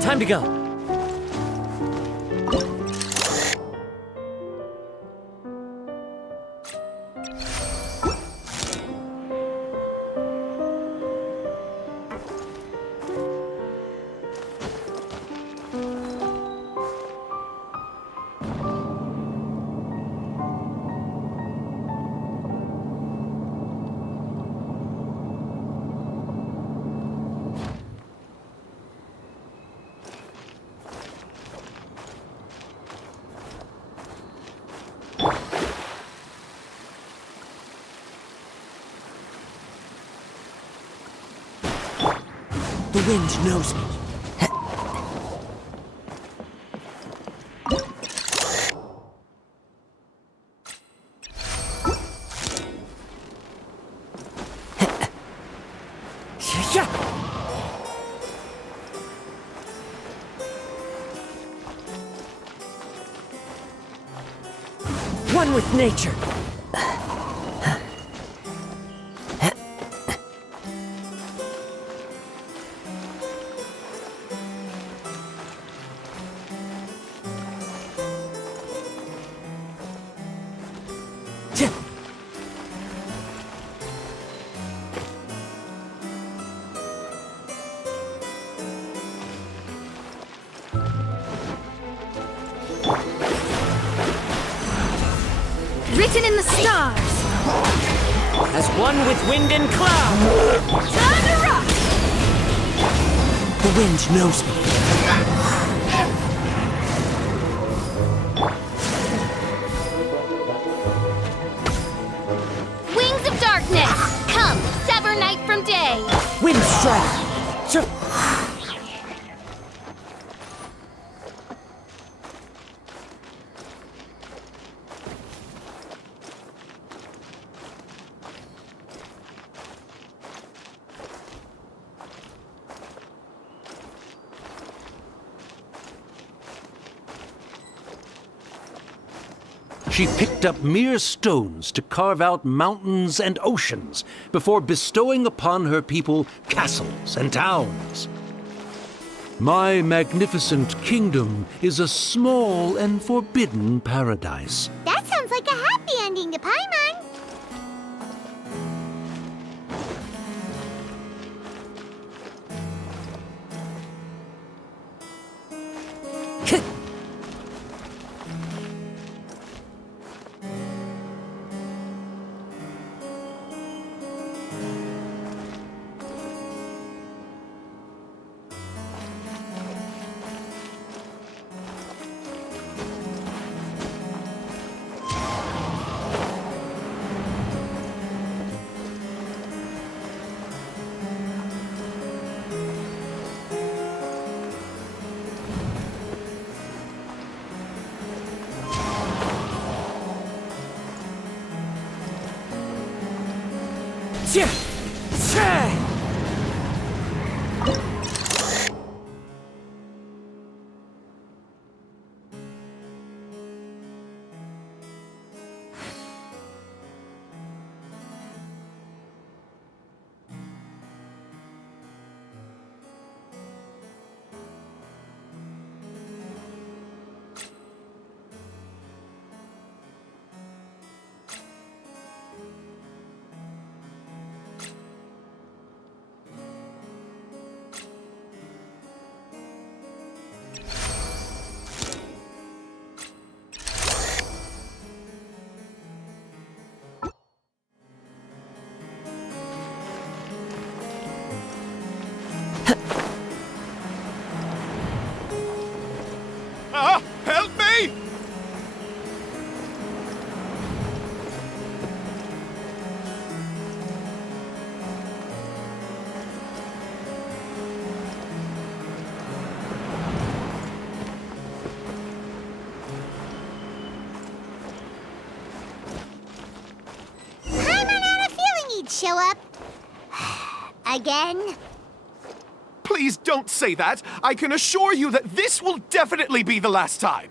Time to go. The wind knows me. One with nature. written in the stars. As one with wind and cloud. Time to rock! The wind knows me. Wings of darkness! Come, sever night from day! Wind strike. She picked up mere stones to carve out mountains and oceans before bestowing upon her people castles and towns. My magnificent kingdom is a small and forbidden paradise. That sounds like a happy ending to Paimon. Help me! Paimon had a feeling he'd show up. Again? Please don't say that. I can assure you that this will definitely be the last time.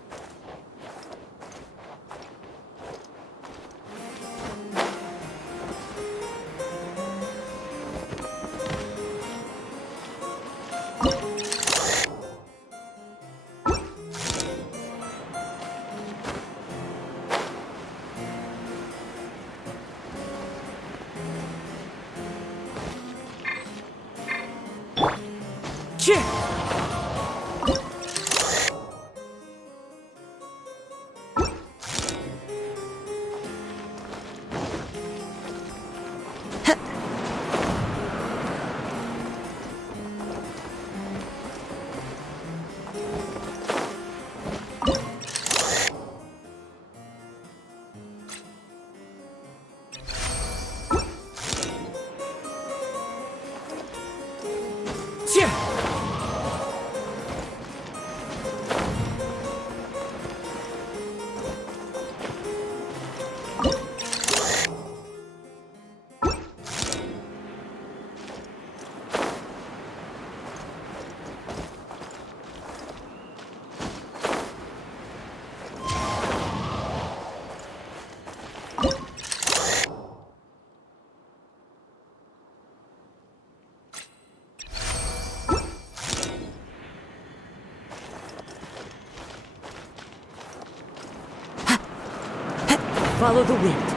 Follow the wind.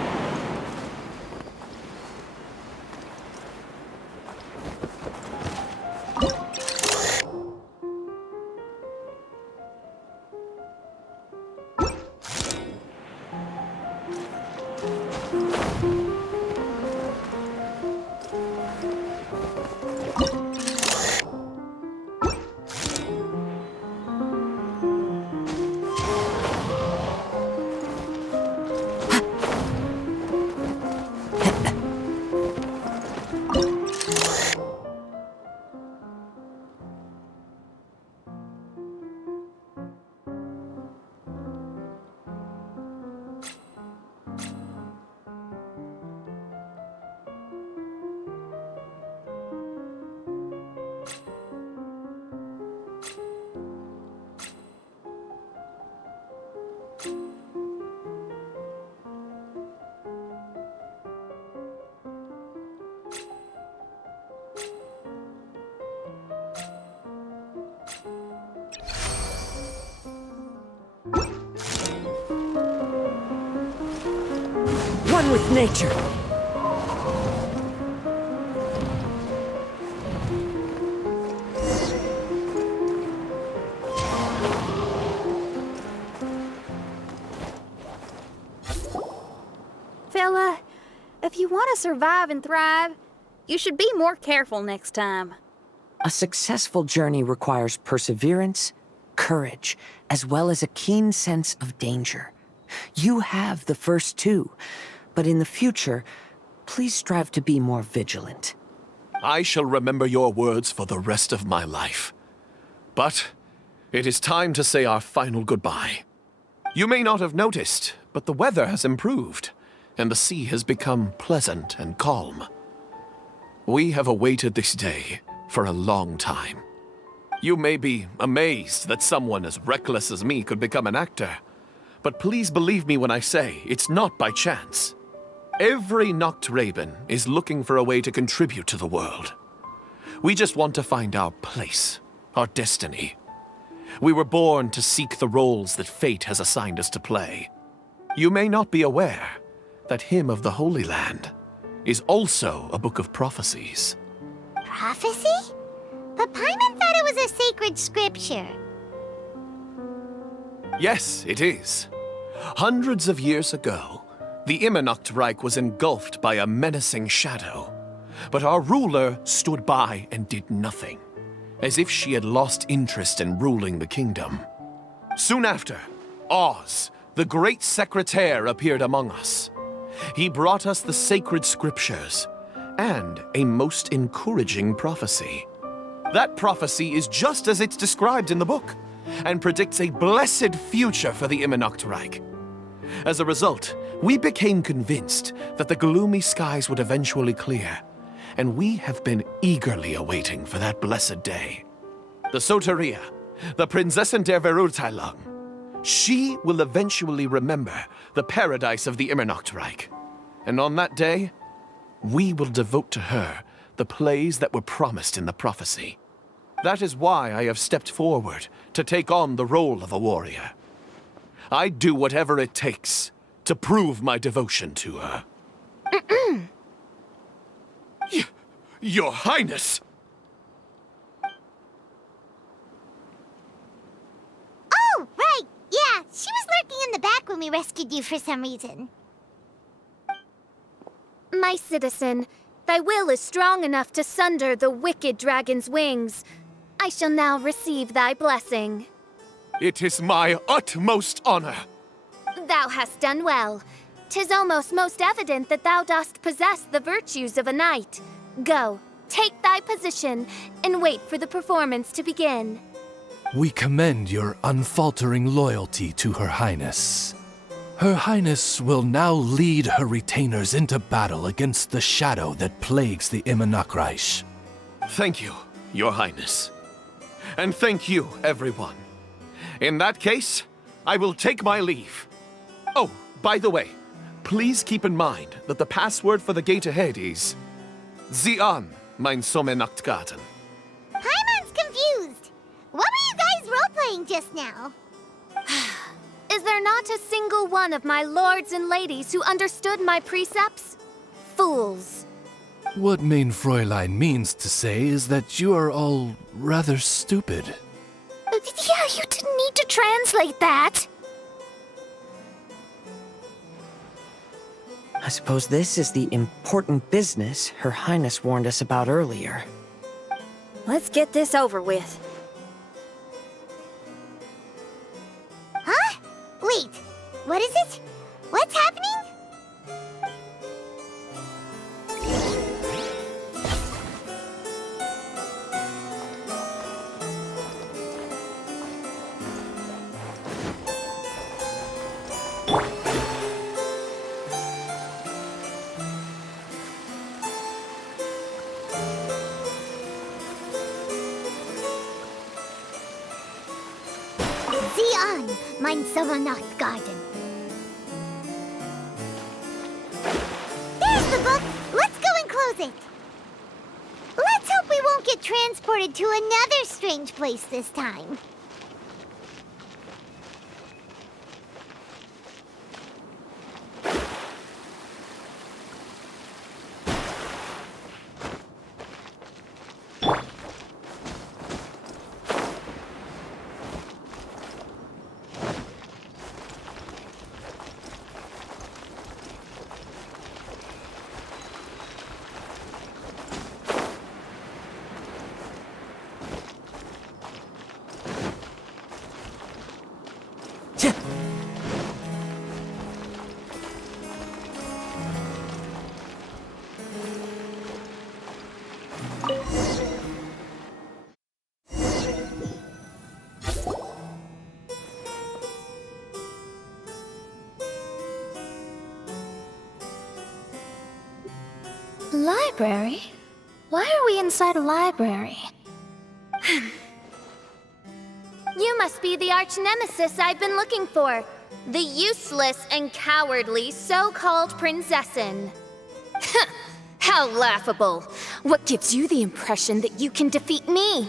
one with nature. Fella, if you want to survive and thrive, you should be more careful next time. A successful journey requires perseverance, courage, as well as a keen sense of danger. You have the first two, but in the future, please strive to be more vigilant. I shall remember your words for the rest of my life. But it is time to say our final goodbye. You may not have noticed, but the weather has improved, and the sea has become pleasant and calm. We have awaited this day for a long time. You may be amazed that someone as reckless as me could become an actor, but please believe me when I say it's not by chance. Every Noct Raven is looking for a way to contribute to the world. We just want to find our place, our destiny. We were born to seek the roles that fate has assigned us to play. You may not be aware that Hymn of the Holy Land is also a book of prophecies. Prophecy? But Paimon thought it was a sacred scripture. Yes, it is. Hundreds of years ago, the Immernocht Reich was engulfed by a menacing shadow. But our ruler stood by and did nothing, as if she had lost interest in ruling the kingdom. Soon after, Oz, the great secretaire, appeared among us. He brought us the sacred scriptures and a most encouraging prophecy. That prophecy is just as it's described in the book, and predicts a blessed future for the Immernocht Reich. As a result, we became convinced that the gloomy skies would eventually clear, and we have been eagerly awaiting for that blessed day. The Soteria, the Prinzessin der Verurteilung, she will eventually remember the paradise of the Immernocht Reich, and on that day, we will devote to her the plays that were promised in the prophecy. That is why I have stepped forward to take on the role of a warrior. I'd do whatever it takes to prove my devotion to her. Your Highness! Oh, right! Yeah, she was lurking in the back when we rescued you for some reason. My citizen, thy will is strong enough to sunder the wicked dragon's wings. I shall now receive thy blessing. It is my utmost honor. Thou hast done well. 'Tis almost most evident that thou dost possess the virtues of a knight. Go, take thy position, and wait for the performance to begin. We commend your unfaltering loyalty to Her Highness. Her Highness will now lead her retainers into battle against the shadow that plagues the Immernocht Reich. Thank you, Your Highness. And thank you, everyone. In that case, I will take my leave. Oh, by the way, please keep in mind that the password for the gate ahead is Zian, mein Sommernachtgarten. Paimon's confused. What were you guys role-playing just now? Is there not a single one of my lords and ladies who understood my precepts? Fools. What Mein Fräulein means to say is that you are all rather stupid. Yeah, you didn't need to translate that. I suppose this is the important business Her Highness warned us about earlier. Let's get this over with. Huh? Wait, what is it? What's happening? Zian, mein Sommernachtgarten. There's the book. Let's go and close it. Let's hope we won't get transported to another strange place this time. Library? Why are we inside a library? You must be the arch-nemesis I've been looking for. The useless and cowardly so-called Prinzessin. How laughable. What gives you the impression that you can defeat me?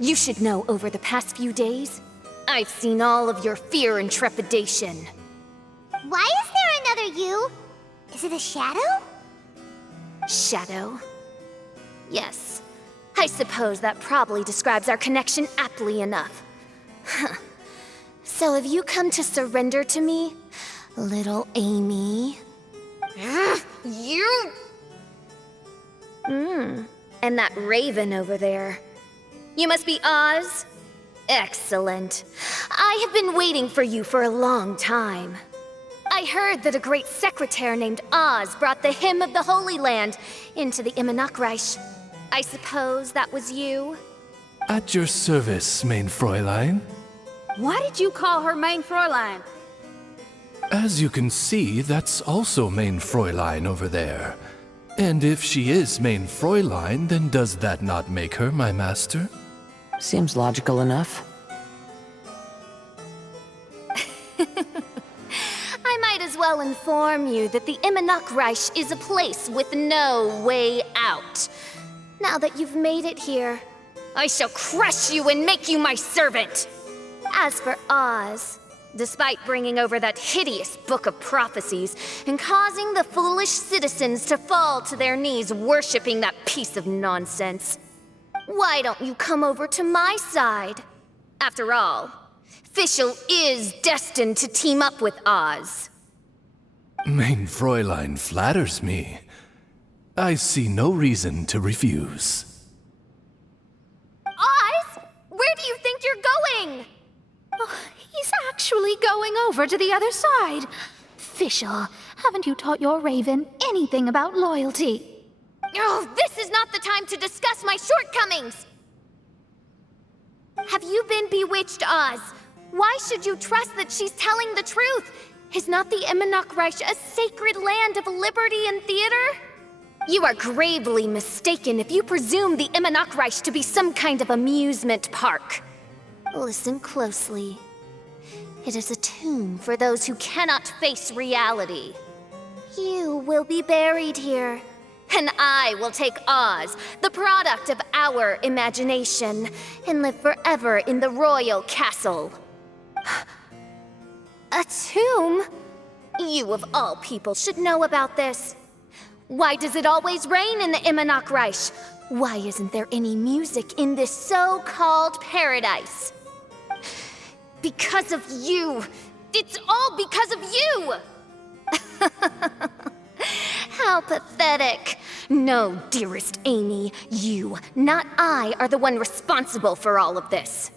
You should know over the past few days, I've seen all of your fear and trepidation. Why is there another you? Is it a shadow? Shadow? Yes. I suppose that probably describes our connection aptly enough. So have you come to surrender to me, little Amy? You... and that raven over there. You must be Oz? Excellent. I have been waiting for you for a long time. I heard that a great secretary named Oz brought the hymn of the Holy Land into the Immenachreich. I suppose that was you? At your service, mein Fräulein. Why did you call her main Fräulein? As you can see, that's also mein Fräulein over there. And if she is mein Fräulein, then does that not make her my master? Seems logical enough. I might as well inform you that the Immenachreich is a place with no way out. Now that you've made it here, I shall crush you and make you my servant! As for Oz, despite bringing over that hideous book of prophecies and causing the foolish citizens to fall to their knees worshipping that piece of nonsense, why don't you come over to my side? After all, Fischl is destined to team up with Oz. Mein Fräulein flatters me. I see no reason to refuse. Oz? Where do you think you're going? Oh, he's actually going over to the other side. Fischl, haven't you taught your raven anything about loyalty? Oh, this is not the time to discuss my shortcomings! Have you been bewitched, Oz? Why should you trust that she's telling the truth? Is not the Immenachreich a sacred land of liberty and theater? You are gravely mistaken if you presume the Immenachreich to be some kind of amusement park. Listen closely. It is a tomb for those who cannot face reality. You will be buried here. And I will take Oz, the product of our imagination, and live forever in the royal castle. A tomb? You of all people should know about this. Why does it always rain in the Immenachreich? Why isn't there any music in this so-called paradise? Because of you! It's all because of you! How pathetic. No, dearest Amy, you, not I, are the one responsible for all of this.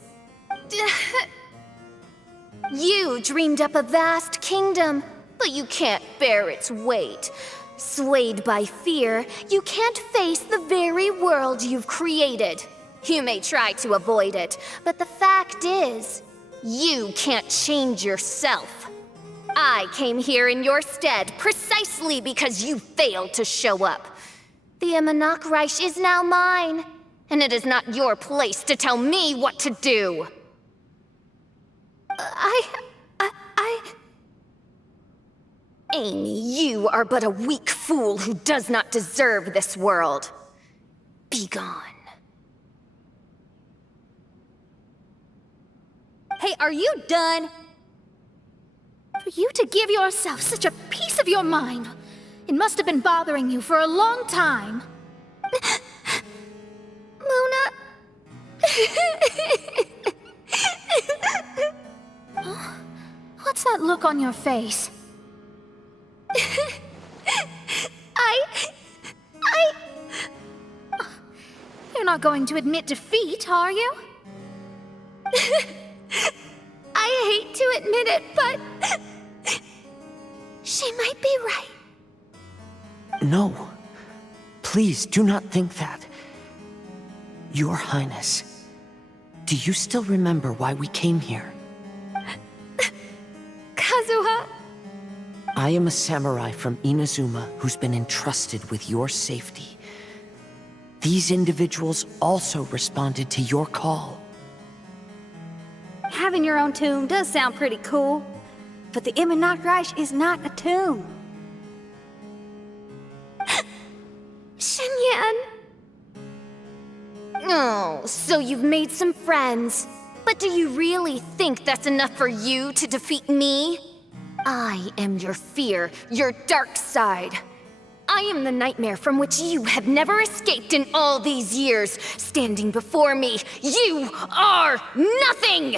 You dreamed up a vast kingdom, but you can't bear its weight. Swayed by fear, you can't face the very world you've created. You may try to avoid it, but the fact is, you can't change yourself. I came here in your stead precisely because you failed to show up. The Immenachreich is now mine, and it is not your place to tell me what to do. Amy, you are but a weak fool who does not deserve this world. Be gone. Hey, are you done? For you to give yourself such a piece of your mind, it must have been bothering you for a long time. Luna... Huh? What's that look on your face? You're not going to admit defeat, are you? I hate to admit it, but... she might be right. No. Please, do not think that. Your Highness, do you still remember why we came here? Kazuha? I am a samurai from Inazuma who's been entrusted with your safety. These individuals also responded to your call. Having your own tomb does sound pretty cool, but the Immernachtreich is not a tomb. Shenyan! Oh, so you've made some friends. But do you really think that's enough for you to defeat me? I am your fear, your dark side. I am the nightmare from which you have never escaped in all these years. Standing before me, you are nothing!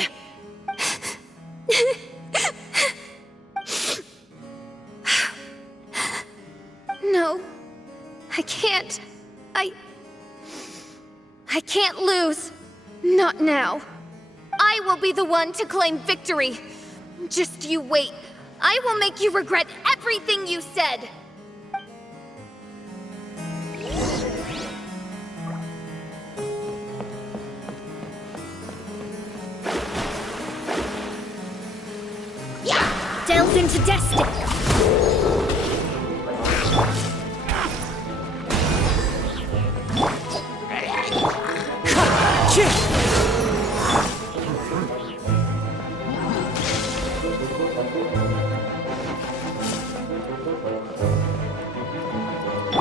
No, I can't. I can't lose. Not now. I will be the one to claim victory. Just you wait. I will make you regret everything you said. Delved into destiny.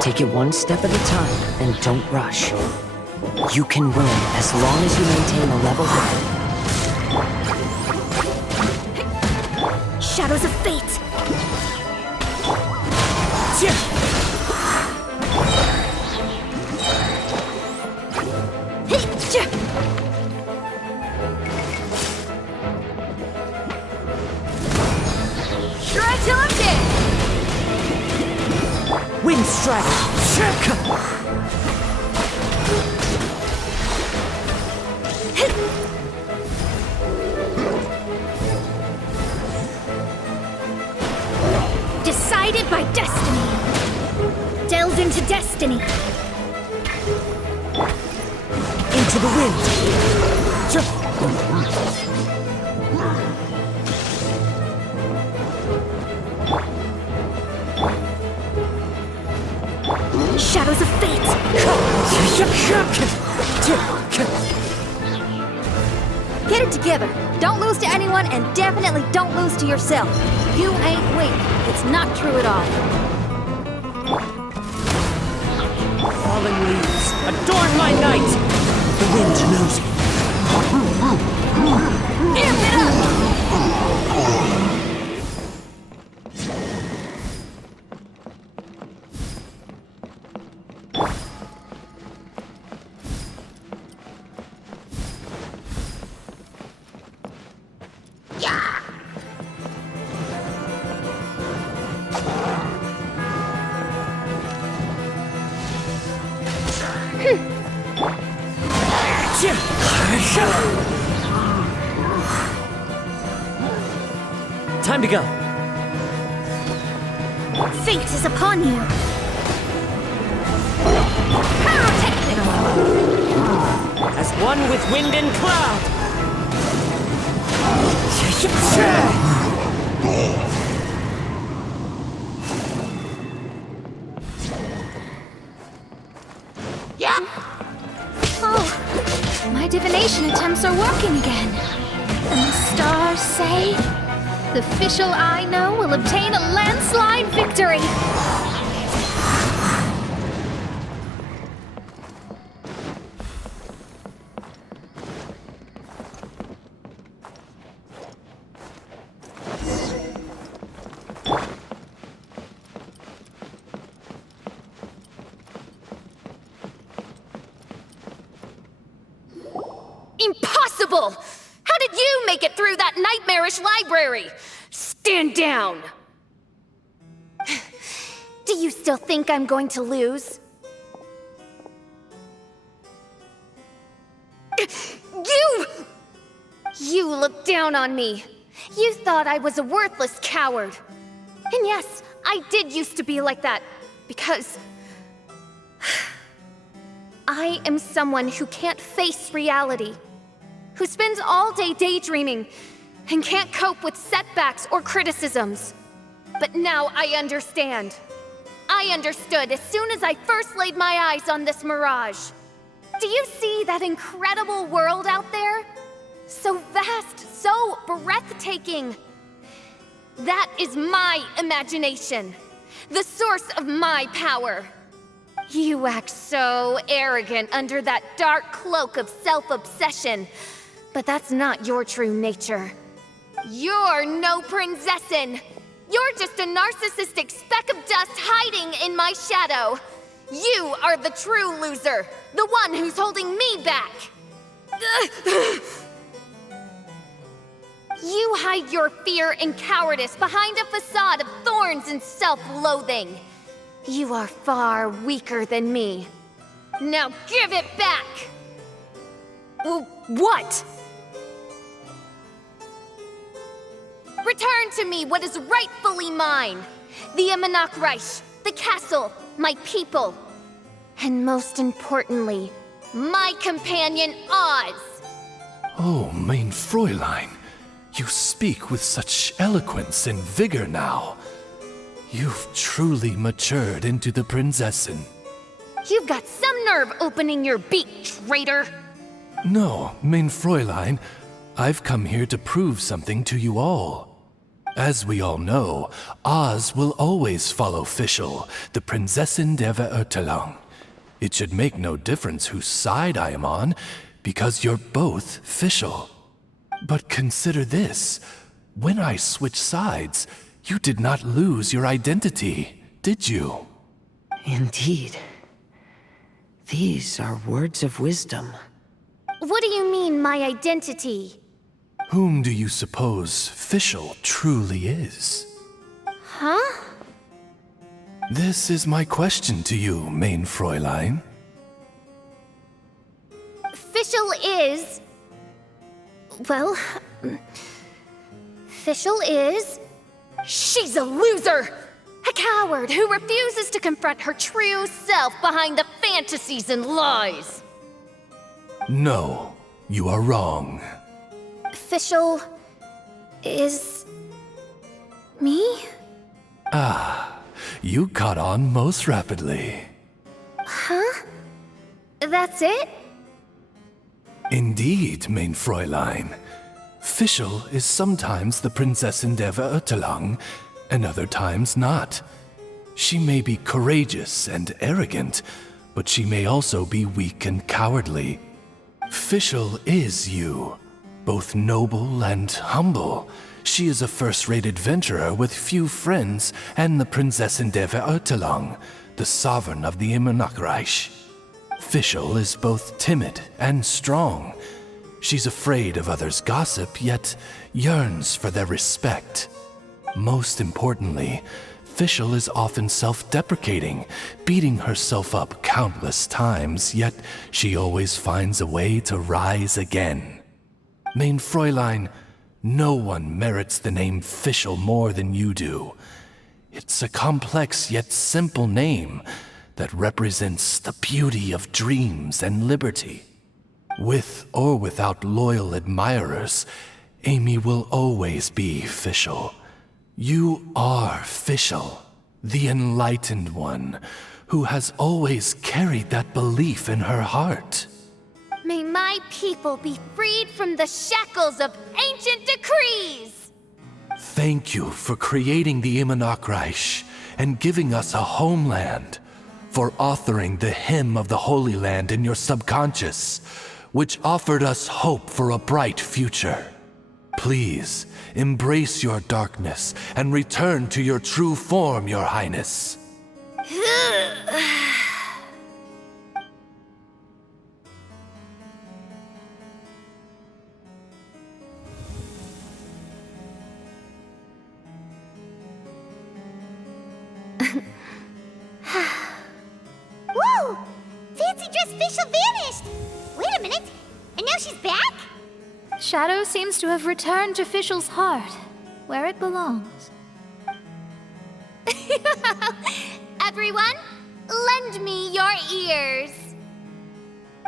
Take it one step at a time and don't rush. You can win as long as you maintain a level head. Shadows of fate. Try till I'm dead. Wind strike! Decided by destiny. Delved into destiny. Into the wind! Shadows of fate. Get it together. Don't lose to anyone, and definitely don't lose to yourself. You ain't weak. It's not true at all. Fallen leaves, adorn my night! The wind knows me. Amp it up! Time to go. Fate is upon you. As one with wind and cloud. Oh, my divination attempts are working again. And the stars say the official I know will obtain a landslide victory. Impossible! How did you make it through that nightmarish library? Stand down! Do you still think I'm going to lose? You looked down on me. You thought I was a worthless coward. And yes, I did used to be like that, because I am someone who can't face reality, who spends all day daydreaming and can't cope with setbacks or criticisms. but now I understand. I understood as soon as I first laid my eyes on this mirage. Do you see that incredible world out there? So vast, so breathtaking. That is my imagination, the source of my power. You act so arrogant under that dark cloak of self-obsession, but that's not your true nature. You're no princessin. You're just a narcissistic speck of dust hiding in my shadow. You are the true loser, the one who's holding me back. You hide your fear and cowardice behind a facade of thorns and self-loathing. You are far weaker than me. Now give it back! What? Return to me what is rightfully mine. The Imanakreich, the castle, my people. And most importantly, my companion Oz. Oh, mein Fräulein, you speak with such eloquence and vigor now. You've truly matured into the Prinzessin. You've got some nerve opening your beak, traitor! No, mein Fräulein, I've come here to prove something to you all. As we all know, Oz will always follow Fischl, the Prinzessin der Verurteilung. It should make no difference whose side I am on, because you're both Fischl. But consider this. When I switched sides, you did not lose your identity, did you? Indeed. These are words of wisdom. What do you mean, my identity? Whom do you suppose Fischl truly is? Huh? This is my question to you, mein Fräulein. Fischl is... Well... Fischl is... She's a loser! A coward who refuses to confront her true self behind the fantasies and lies! No, you are wrong. Fischl is... me? Ah, you caught on most rapidly. Huh? That's it? Indeed, mein Fräulein. Fischl is sometimes the Prinzessin der Verurteilung, and other times not. She may be courageous and arrogant, but she may also be weak and cowardly. Fischl is you, both noble and humble. She is a first-rate adventurer with few friends and the Prinzessin der Verurteilung, the sovereign of the Imanakreich. Fischl is both timid and strong. She's afraid of others' gossip, yet yearns for their respect. Most importantly, Fischl is often self-deprecating, beating herself up countless times, yet she always finds a way to rise again. Mein Fräulein, no one merits the name Fischl more than you do. It's a complex yet simple name that represents the beauty of dreams and liberty. With or without loyal admirers, Amy will always be Fischl. You are Fischl, the enlightened one, who has always carried that belief in her heart. May my people be freed from the shackles of ancient decrees! Thank you for creating the Imanakreich and giving us a homeland, for authoring the hymn of the Holy Land in your subconscious, which offered us hope for a bright future. Please, embrace your darkness and return to your true form, Your Highness. Whoa! Fancy dress Fischl vanished! Wait a minute, and now she's back? Shadow seems to have returned to Fischl's heart, where it belongs. Everyone, lend me your ears.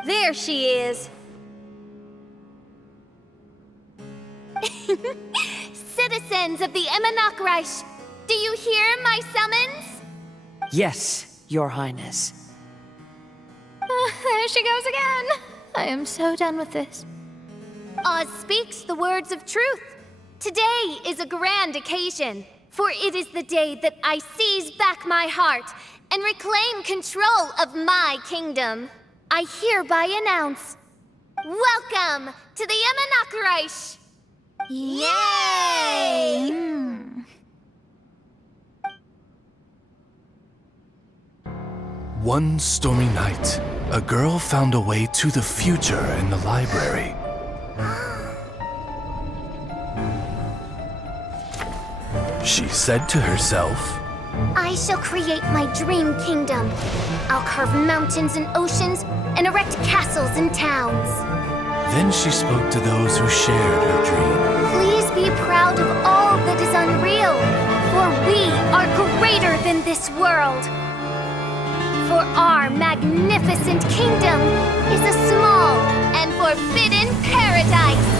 There she is. Citizens of the Imanakreich, Do you hear my summons? Yes, Your Highness. There she goes again. I am so done with this. Oz speaks the words of truth. Today is a grand occasion, for it is the day that I seize back my heart and reclaim control of my kingdom. I hereby announce, welcome to the Imanakreich! Yay! One stormy night, a girl found a way to the future in the library. She said to herself, I shall create my dream kingdom. I'll carve mountains and oceans and erect castles and towns. Then she spoke to those who shared her dream. Please be proud of all that is unreal, for we are greater than this world. For our magnificent kingdom is a small and forbidden paradise.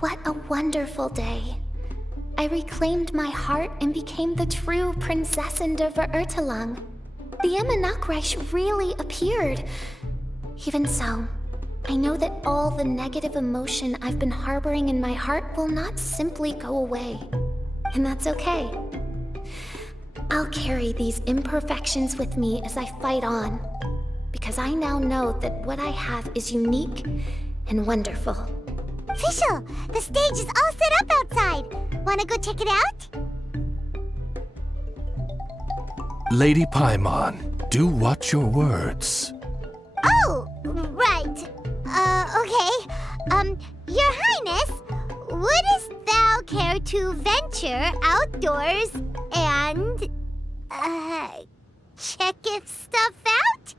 What a wonderful day. I reclaimed my heart and became the true Prinzessin der Verurteilung. The Imanakreich really appeared. Even so, I know that all the negative emotion I've been harboring in my heart will not simply go away. And that's okay. I'll carry these imperfections with me as I fight on. Because I now know that what I have is unique and wonderful. Official, the stage is all set up outside. Wanna go check it out? Lady Paimon, do watch your words. Oh, right. Okay. Your Highness, wouldst thou care to venture outdoors and, check if stuff out?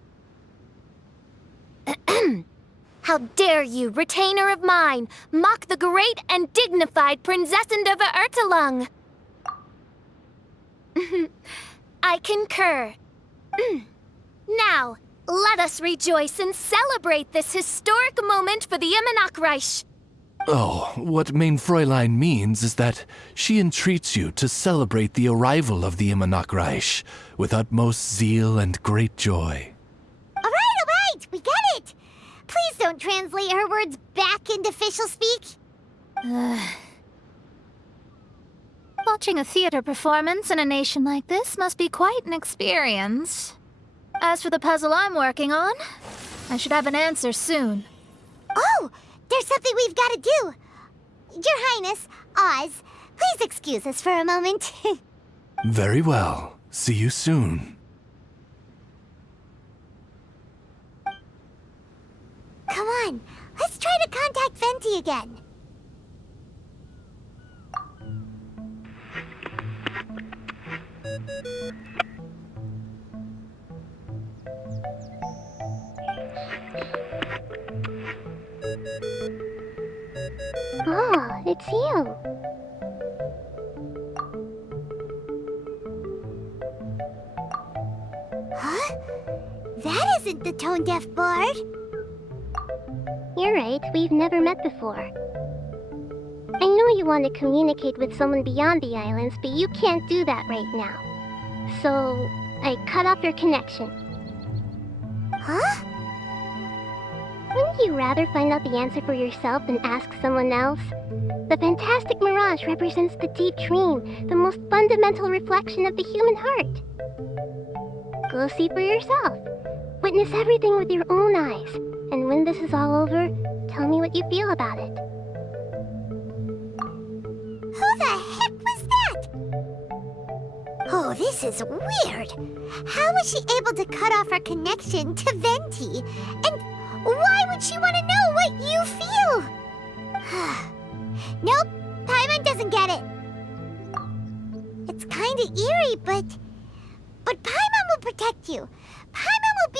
How dare you, retainer of mine, mock the great and dignified Prinzessin der Verurteilung! I concur. Now, let us rejoice and celebrate this historic moment for the Imanakreich. Oh, what mein Fräulein means is that she entreats you to celebrate the arrival of the Imanakreich with utmost zeal and great joy. All right, we get it. Please don't translate her words back into official speak. Watching a theater performance in a nation like this must be quite an experience. As for the puzzle I'm working on, I should have an answer soon. Oh, there's something we've got to do. Your Highness, Oz, please excuse us for a moment. Very well. See you soon. Come on, let's try to contact Venti again. Oh, it's you. Huh? That isn't the tone-deaf bard. You're right, we've never met before. I know you want to communicate with someone beyond the islands, but you can't do that right now. So, I cut off your connection. Huh? Wouldn't you rather find out the answer for yourself than ask someone else? The fantastic mirage represents the deep dream, the most fundamental reflection of the human heart. Go see for yourself. Witness everything with your own eyes. And when this is all over, tell me what you feel about it. Who the heck was that? Oh, this is weird. How was she able to cut off her connection to Venti? And why would she want to know what you feel? Nope, Paimon doesn't get it. It's kinda eerie, but Paimon will protect you. Paimon will